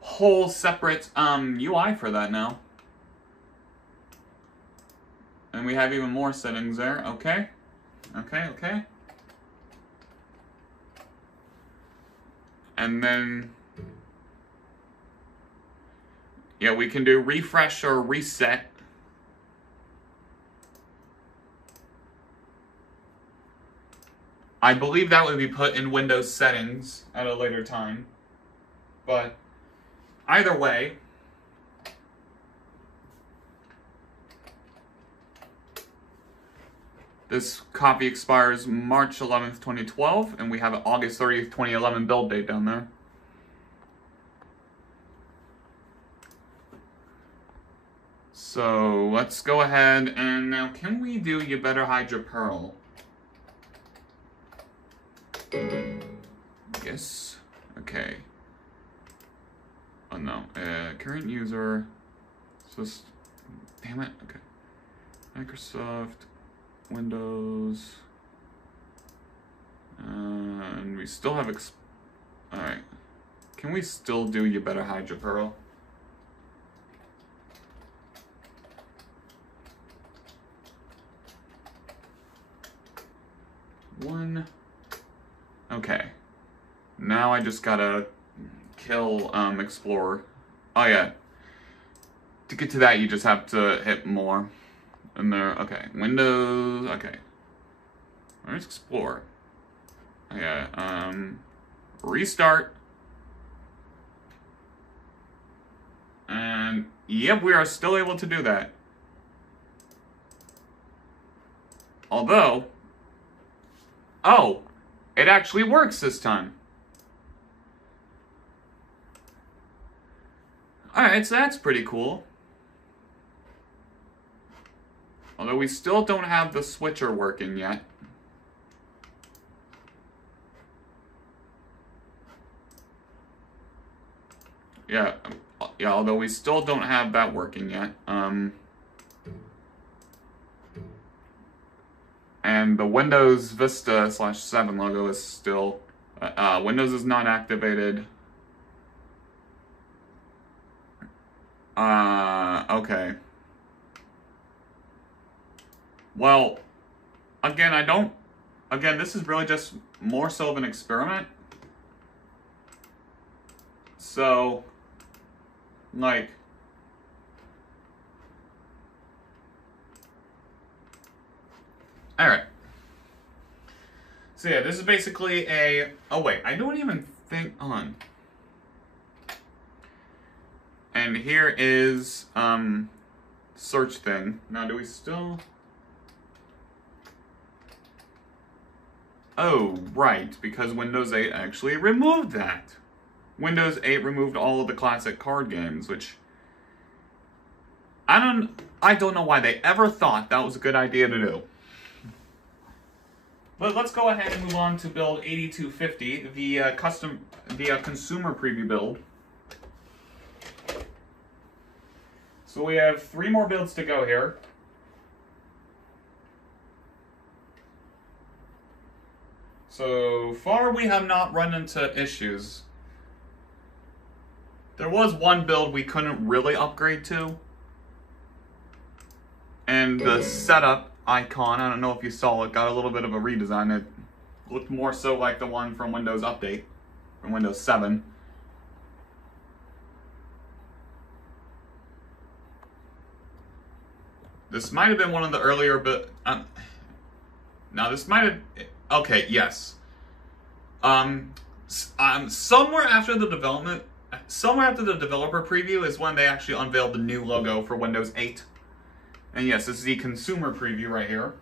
whole separate UI for that now. And we have even more settings there. Okay. Okay. And then, yeah, we can do refresh or reset. I believe that would be put in Windows settings at a later time. But either way, this copy expires March 11th, 2012, and we have an August 30th, 2011 build date down there. So let's go ahead and now, can we do You Better Hide Your Pearl? Yes. Okay. Oh no. Current user. Damn it. Okay. Microsoft. Windows. And we still have alright. Can we still do You Better Hide Your Pearl? One. Okay. Now I just gotta kill Explorer. Oh yeah. To get to that you just have to hit more. And there, okay. Windows, okay. Where's Explorer? Okay, restart. And yep, we are still able to do that. Although, oh, it actually works this time. Alright, so that's pretty cool. Although we still don't have the switcher working yet. Yeah, although we still don't have that working yet. And the Windows Vista /7 logo is still, Windows is not activated. Okay. Well, again, this is really just more so of an experiment. So, like, alright. So yeah, this is basically a, oh wait, I don't even think, hold on. And here is, search thing. Now do we still... Oh, right, because Windows 8 actually removed that. Windows 8 removed all of the classic card games, which I don't know why they ever thought that was a good idea to do. But let's go ahead and move on to build 8250, the consumer preview build. So we have 3 more builds to go here. So far we have not run into issues. There was one build we couldn't really upgrade to. And the setup icon, I don't know if you saw it, got a little bit of a redesign. It looked more so like the one from Windows Update, from Windows 7. This might have been one of the earlier, but now this might have. Okay, yes. Somewhere after the developer preview is when they actually unveiled the new logo for Windows 8. And yes, this is the consumer preview right here.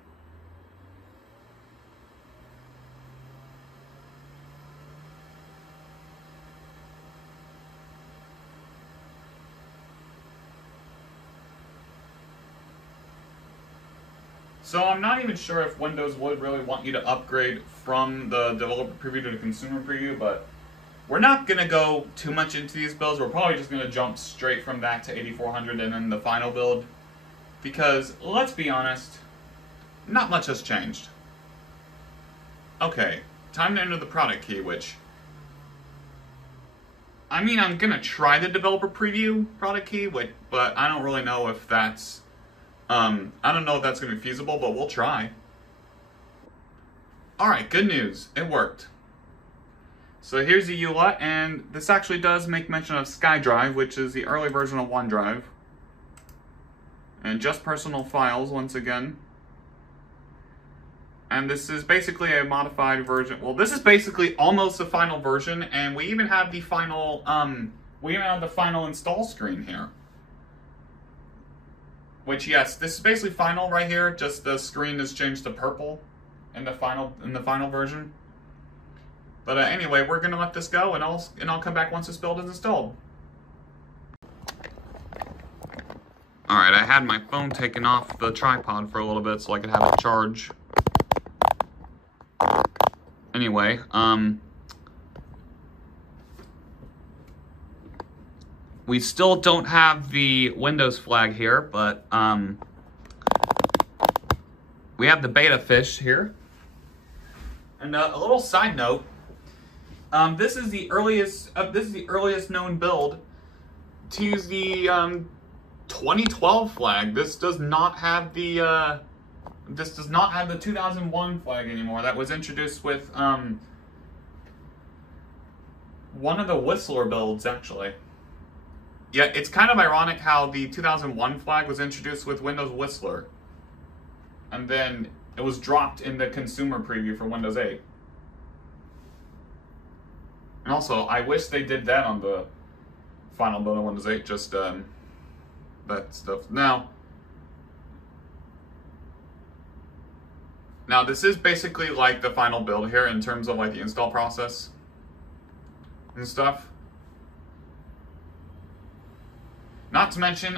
So I'm not even sure if Windows would really want you to upgrade from the developer preview to the consumer preview, but we're not going to go too much into these builds. We're probably just going to jump straight from that to 8400 and then the final build. Because, let's be honest, not much has changed. Okay, time to enter the product key, which... I mean, I'm going to try the developer preview product key, but I don't really know if that's... I don't know if that's going to be feasible, but we'll try. Alright, good news. It worked. So here's the EULA, and this actually does make mention of SkyDrive, which is the early version of OneDrive. And just personal files, once again. And this is basically a modified version. Well, this is basically almost the final version, and we even have the final, install screen here. Which, yes, this is basically final right here, just the screen is changed to purple in the final version. But anyway, we're gonna let this go, and I'll come back once this build is installed. Alright, I had my phone taken off the tripod for a little bit so I could have it charge. Anyway, we still don't have the Windows flag here, but we have the beta fish here. And a little side note, this is the earliest known build to use the 2012 flag. This does not have the 2001 flag anymore. That was introduced with one of the Whistler builds, actually. Yeah, it's kind of ironic how the 2001 flag was introduced with Windows Whistler, and then it was dropped in the consumer preview for Windows 8. And also, I wish they did that on the final build of Windows 8, just that stuff. Now, this is basically like the final build here in terms of like the install process and stuff. Not to mention,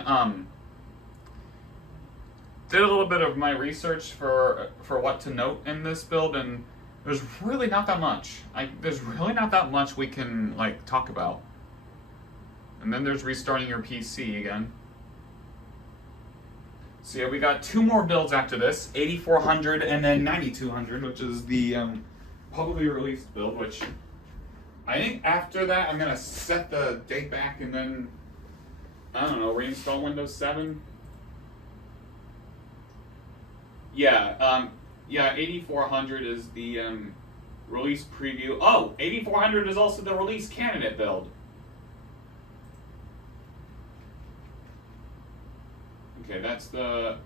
did a little bit of my research for what to note in this build, and there's really not that much. There's really not that much we can like talk about. And then there's restarting your PC again. So yeah, we got two more builds after this, 8400 and then 9200, which is the publicly released build, which I think after that I'm gonna set the date back and then, I don't know, reinstall Windows 7. Yeah, 8400 is the release preview. Oh, 8400 is also the release candidate build. Okay, that's the...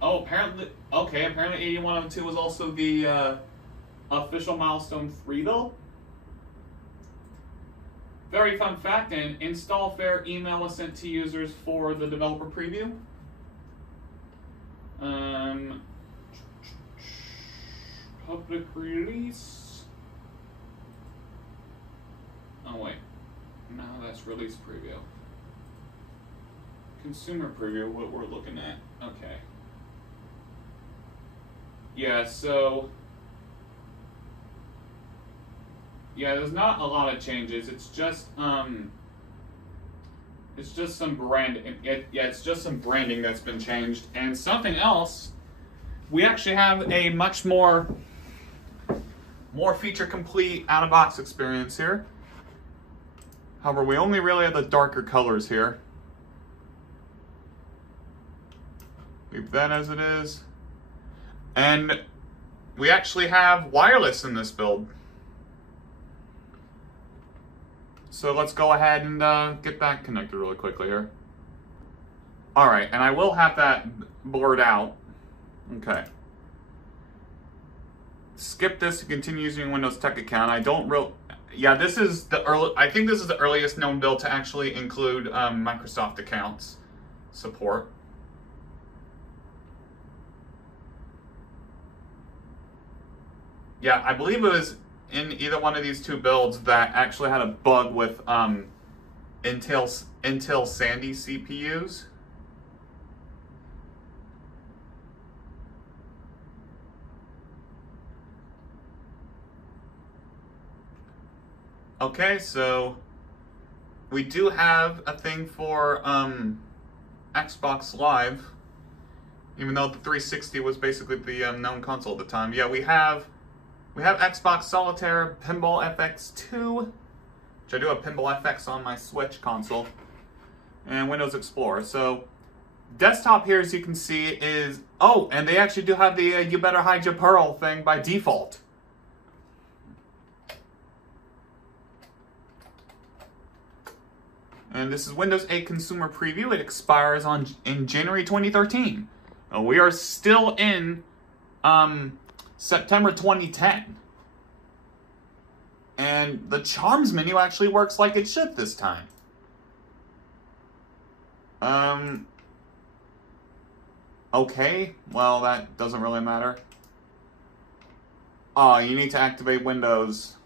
Oh, apparently 8102 was also the official Milestone 3 build. Very fun fact, an install fair email was sent to users for the developer preview. Public release. Oh wait, no, that's release preview. Consumer preview, what we're looking at. Okay. Yeah, so... Yeah, there's not a lot of changes. It's just some brand. It's just some branding that's been changed. And something else, we actually have a much more feature complete out-of-box experience here. However, we only really have the darker colors here. Leave that as it is. And we actually have wireless in this build. So let's go ahead and get that connected really quickly here. Alright, and I will have that blurred out. Okay. Skip this to continue using your Windows Tech account. I don't real. Yeah, this is the early. I think this is the earliest known build to actually include Microsoft accounts support. Yeah, I believe it was in either one of these two builds that actually had a bug with Intel Sandy CPUs. Okay, so we do have a thing for Xbox Live, even though the 360 was basically the known console at the time. Yeah, we have Xbox Solitaire, Pinball FX2, which I do have Pinball FX on my Switch console, and Windows Explorer. So desktop here, as you can see, is and they actually do have the You Better Hide Your Pearl thing by default. And this is Windows 8 Consumer Preview. It expires in January 2013. We are still in September 2010. And the Charms menu actually works like it should this time. Okay, well that doesn't really matter. Oh, you need to activate Windows.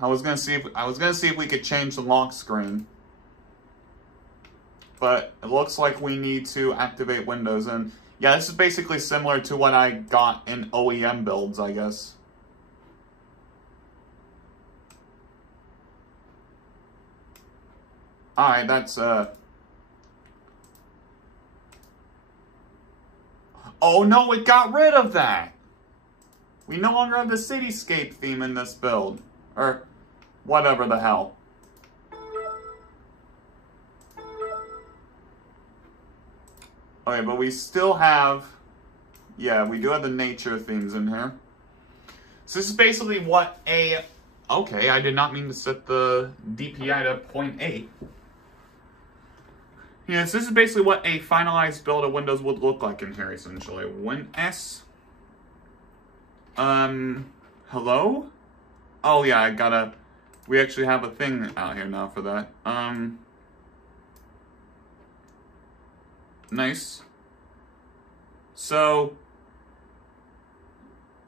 I was gonna see if we could change the lock screen. But it looks like we need to activate Windows, and yeah, this is basically similar to what I got in OEM builds, I guess. Alright, that's, Oh no, it got rid of that! We no longer have the Cityscape theme in this build. Or, whatever the hell. Okay, but we still have, yeah, we do have the nature themes in here. So this is basically what a, okay, I did not mean to set the DPI to 0.8. Yeah, so this is basically what a finalized build of Windows would look like in here, essentially. WinS. Hello? Oh yeah, we actually have a thing out here now for that. Nice. So,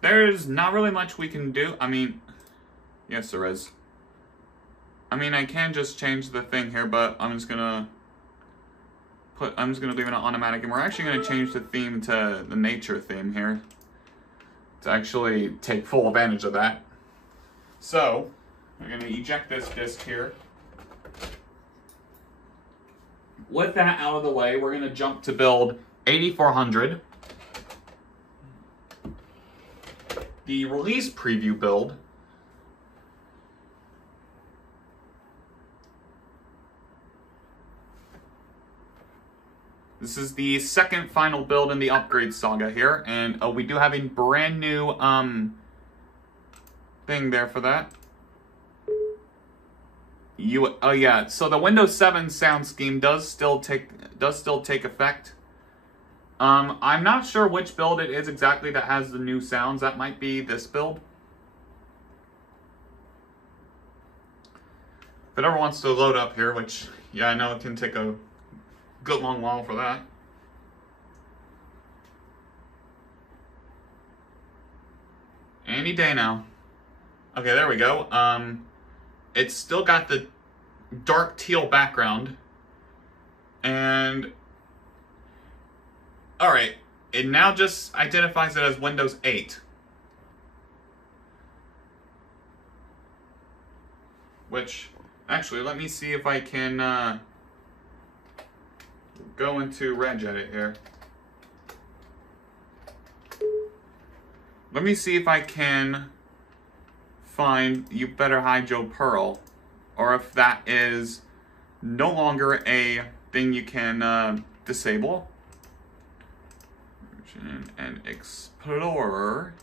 there's not really much we can do. I mean, yes there is. I mean, I can just change the thing here, but I'm just gonna leave it on automatic, and we're actually gonna change the theme to the nature theme here to actually take full advantage of that. So, we're gonna eject this disk here. With that out of the way, we're going to jump to build 8400. The release preview build. This is the second final build in the Upgrade Saga here, and we do have a brand new thing there for that. Oh yeah, so the Windows 7 sound scheme does still take effect. I'm not sure which build it is exactly that has the new sounds. That might be this build. If it ever wants to load up here, which, yeah, I know it can take a good long while for that. Any day now. Okay, there we go. It's still got the dark teal background. And, alright, it now just identifies it as Windows 8. Which, actually, let me see if I can go into Regedit here. Let me see if I can find You Better Hide Your Pearl, or if that is no longer a thing you can disable. And Explorer.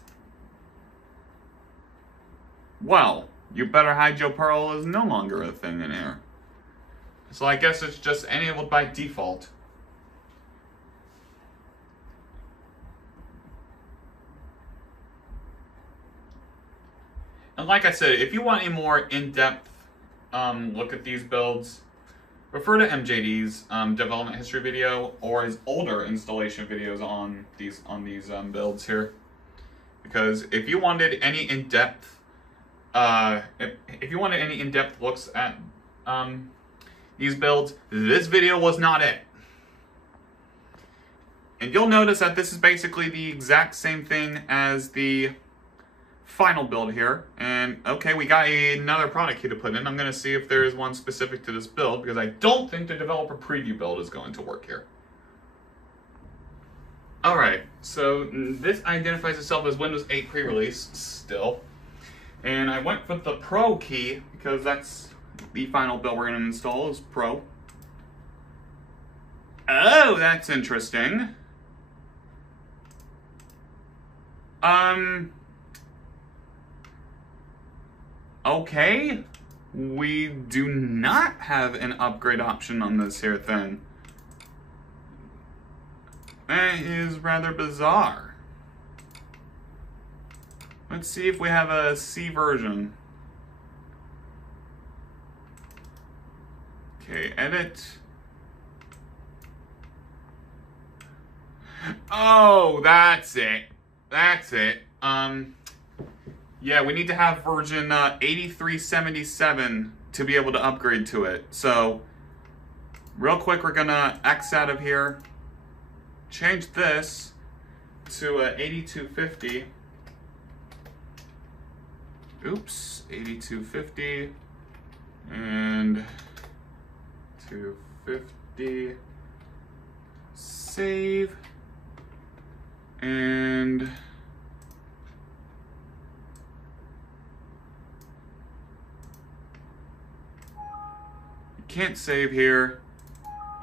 Well, You Better Hide Your Pearl is no longer a thing in here. So I guess it's just enabled by default. And like I said, if you want a more in-depth look at these builds, refer to MJD's development history video or his older installation videos on these builds here. Because if you wanted any in-depth, if you wanted any in-depth looks at these builds, this video was not it. And you'll notice that this is basically the exact same thing as the final build here. And okay, we got another product key to put in. I'm going to see if there is one specific to this build, because I don't think the developer preview build is going to work here. Alright, so this identifies itself as Windows 8 pre-release still. And I went with the Pro key because that's the final build we're going to install is Pro. Oh, that's interesting. Okay. We do not have an upgrade option on this here thing. That is rather bizarre. Let's see if we have a C version. Okay, edit. Oh, that's it. That's it. Yeah, we need to have version 8377 to be able to upgrade to it. So, real quick, we're gonna X out of here, change this to 8250. Oops, 8250 and 250. Save. And you can't save here.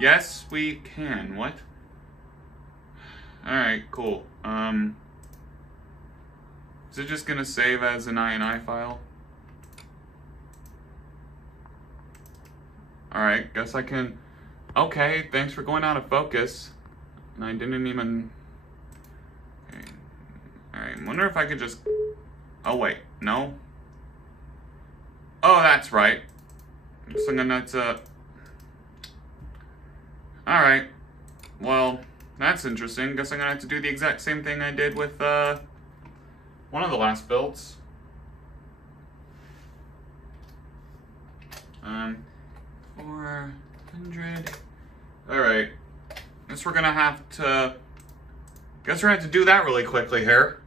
Yes, we can. What? Alright, cool. Is it just gonna save as an INI file? Alright, guess I can. Okay, thanks for going out of focus. And I didn't even. Okay. Alright, wonder if I could just. Oh, wait, no. Oh, that's right. So I'm gonna have to. Alright. Well, that's interesting. Guess I'm gonna have to do the exact same thing I did with one of the last builds. 400. Alright. Guess we're gonna have to. Guess we're gonna have to do that really quickly here.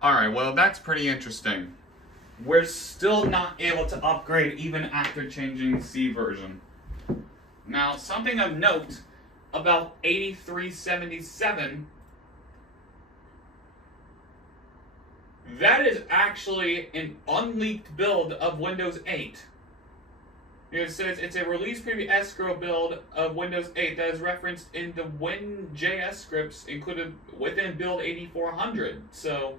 Alright, well, that's pretty interesting. We're still not able to upgrade even after changing C version. Now, something of note about 8377, that is actually an unleaked build of Windows 8. It says it's a release preview escrow build of Windows 8 that is referenced in the Win.js scripts included within build 8400. So,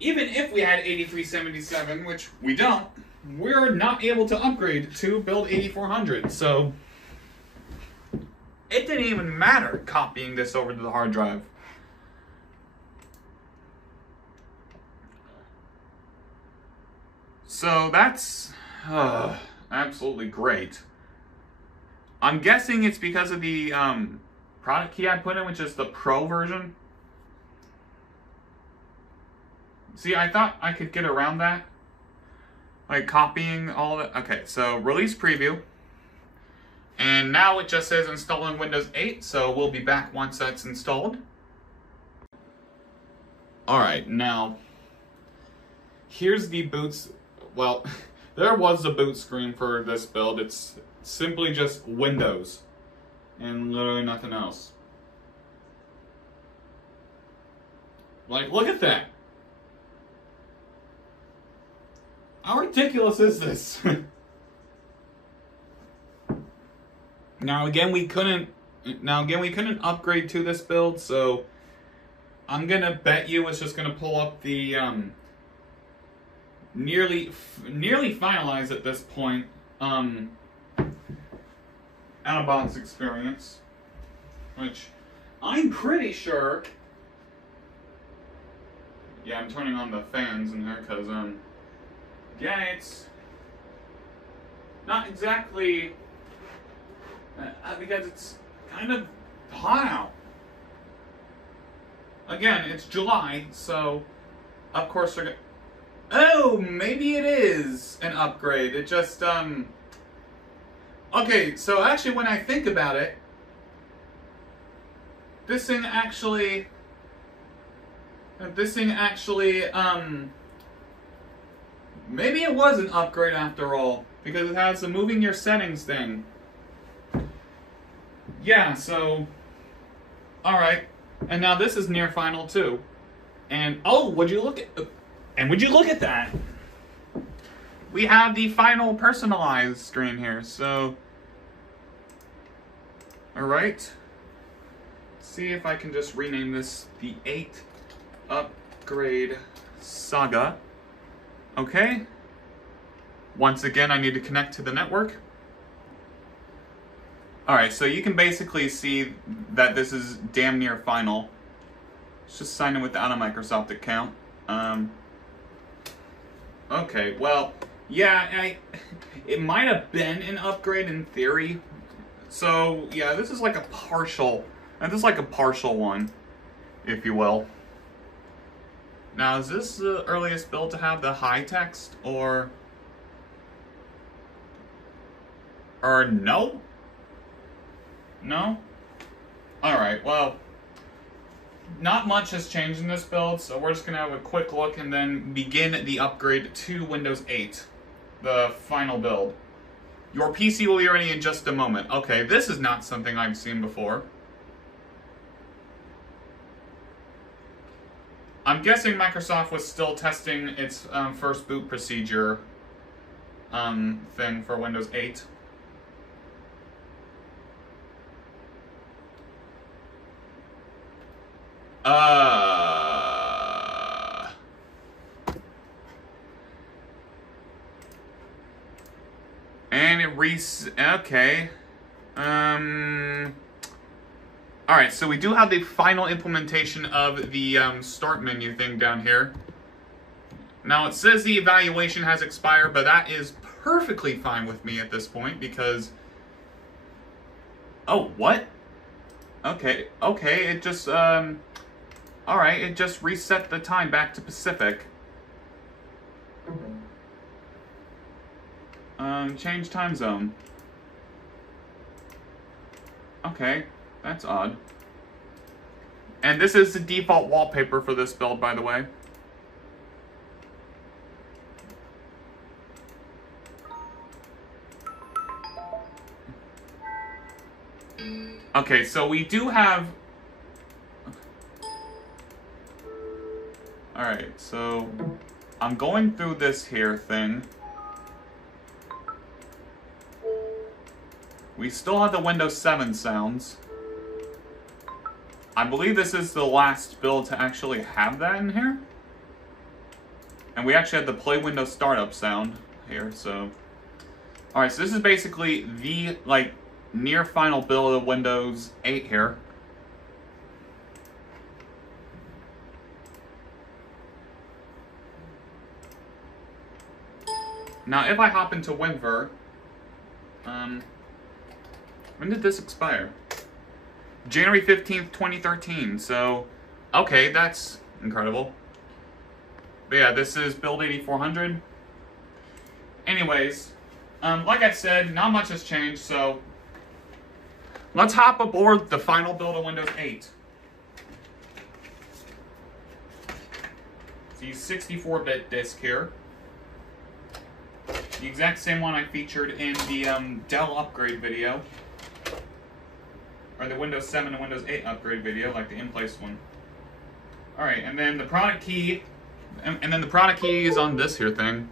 even if we had 8377, which we don't, we're not able to upgrade to build 8400. So, it didn't even matter copying this over to the hard drive. So that's absolutely great. I'm guessing it's because of the product key I put in, which is the Pro version. See, I thought I could get around that. Like copying all that. Okay, so release preview. And now it just says installing Windows 8, so we'll be back once that's installed. Alright, now, here's the boots. Well, there was a boot screen for this build. It's simply just Windows and literally nothing else. Like, look at that. How ridiculous is this? Now again, we couldn't upgrade to this build, so I'm gonna bet you it's just gonna pull up the nearly finalized at this point out-of-box experience, which I'm pretty sure Yeah, I'm turning on the fans in here because, yeah, it's not exactly, because it's kind of hot out. Again, it's July, so, of course they're gonna, oh, maybe it is an upgrade. It just, okay, so actually when I think about it, this thing actually, maybe it was an upgrade after all, because it has the moving your settings thing. Yeah, so, alright. And now this is near final too. And, oh, would you look at that? We have the final personalized screen here, so, alright. See if I can just rename this the 8 Upgrade Saga. Okay. Once again, I need to connect to the network. Alright, so you can basically see that this is damn near final. Let's just sign in without a Microsoft account. Okay, well, yeah, it might have been an upgrade in theory. So, yeah, this is like a partial, one, if you will. Now, is this the earliest build to have the high text, or no? No? Alright, well, not much has changed in this build, so we're just going to have a quick look and then begin the upgrade to Windows 8, the final build. Your PC will be ready in just a moment. Okay, this is not something I've seen before. I'm guessing Microsoft was still testing its first boot procedure thing for Windows 8. And it okay. Alright, so we do have the final implementation of the start menu thing down here. Now it says the evaluation has expired, but that is perfectly fine with me at this point because... Oh, what? Okay, it just, alright, it just reset the time back to Pacific. Change time zone. Okay, that's odd. And this is the default wallpaper for this build, by the way. Okay, so we do have... Alright, so I'm going through this here thing. We still have the Windows 7 sounds. I believe this is the last build to actually have that in here. And we actually had the Play Windows Startup sound here, so... Alright, so this is basically the, like, near final build of Windows 8 here. Now, if I hop into WinVer, when did this expire? January 15th, 2013, so, okay, that's incredible. But yeah, this is build 8400. Anyways, like I said, not much has changed, so let's hop aboard the final build of Windows 8. It's the 64-bit disk here. The exact same one I featured in the Dell upgrade video. Or the Windows 7 and Windows 8 upgrade video, like the in-place one. Alright, and then the product key, and then the product key is on this here thing.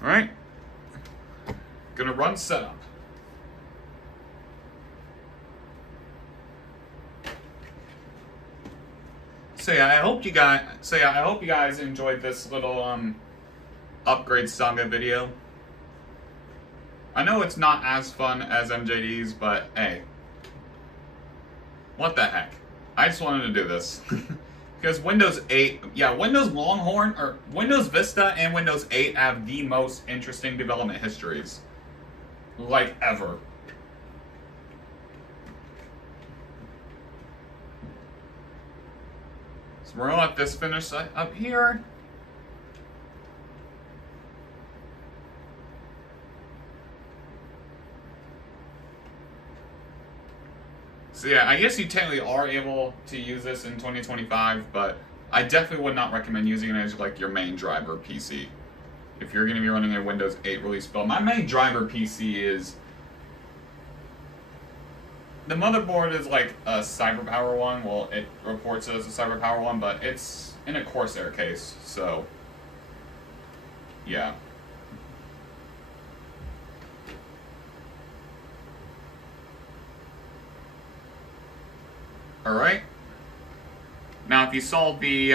Alright. Gonna run setup. So yeah, I hope you guys enjoyed this little Upgrade Saga video. I know it's not as fun as MJD's, but hey. What the heck? I just wanted to do this. Because Windows 8, yeah, Windows Longhorn, or Windows Vista and Windows 8 have the most interesting development histories. Like, ever. So we're gonna let this finish up here. So yeah, I guess you technically are able to use this in 2025, but I definitely would not recommend using it as like your main driver PC. If you're going to be running a Windows 8 release build. My main driver PC is... The motherboard is like a CyberPower one. Well, it reports it as a CyberPower one, but it's in a Corsair case, so... yeah. Alright. Now if you saw the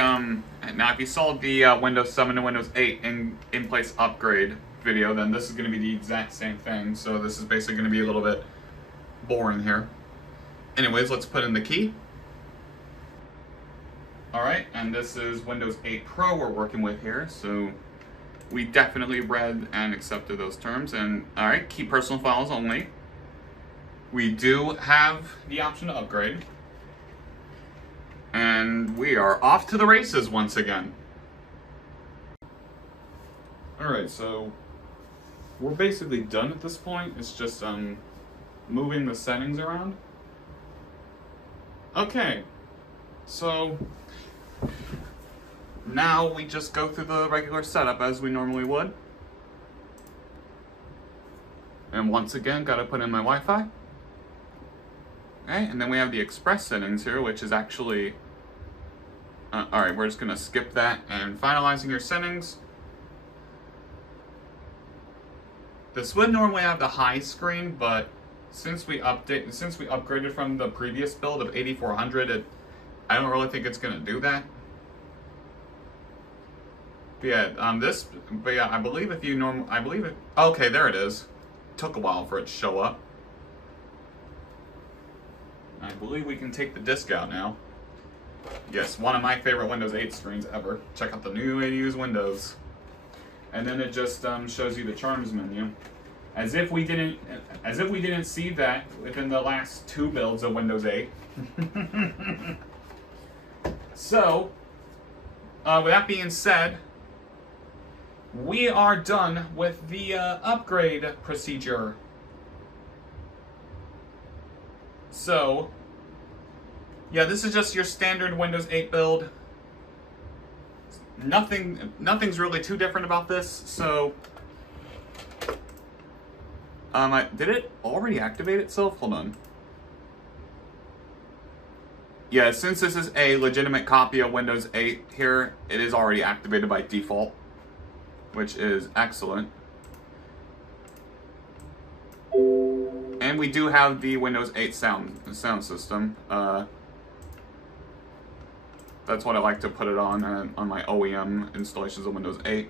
Windows 7 and Windows 8 in place upgrade video, then this is going to be the exact same thing. So this is basically going to be a little bit boring here. Anyways, let's put in the key. Alright, and this is Windows 8 Pro we're working with here, so we definitely read and accepted those terms. And alright, keep personal files only. We do have the option to upgrade. And we are off to the races once again. Alright, so we're basically done at this point. It's just moving the settings around. Okay, so now we just go through the regular setup as we normally would. And once again, gotta put in my Wi-Fi. Okay, and then we have the express settings here, which is actually... alright, we're just going to skip that. And finalizing your settings. This would normally have the high screen, but since we upgraded from the previous build of 8400, I don't really think it's going to do that. But yeah, I believe if you okay, there it is. Took a while for it to show up. I believe we can take the disc out now. Yes, one of my favorite Windows 8 screens ever. Check out the new way to use Windows. And then it just shows you the charms menu. As if we didn't see that within the last 2 builds of Windows 8. So, with that being said, we are done with the upgrade procedure. So, yeah, this is just your standard Windows 8 build. Nothing's really too different about this. So, did it already activate itself? Hold on. Yeah, since this is a legitimate copy of Windows 8 here, it is already activated by default, which is excellent. And we do have the Windows 8 sound system. That's what I like to put it on my OEM installations of Windows 8.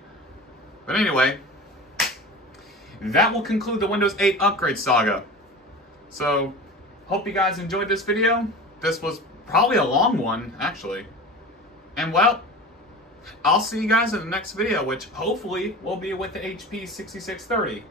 But anyway, that will conclude the Windows 8 upgrade saga. So, hope you guys enjoyed this video. This was probably a long one, actually. And well, I'll see you guys in the next video, which hopefully will be with the HP 6630.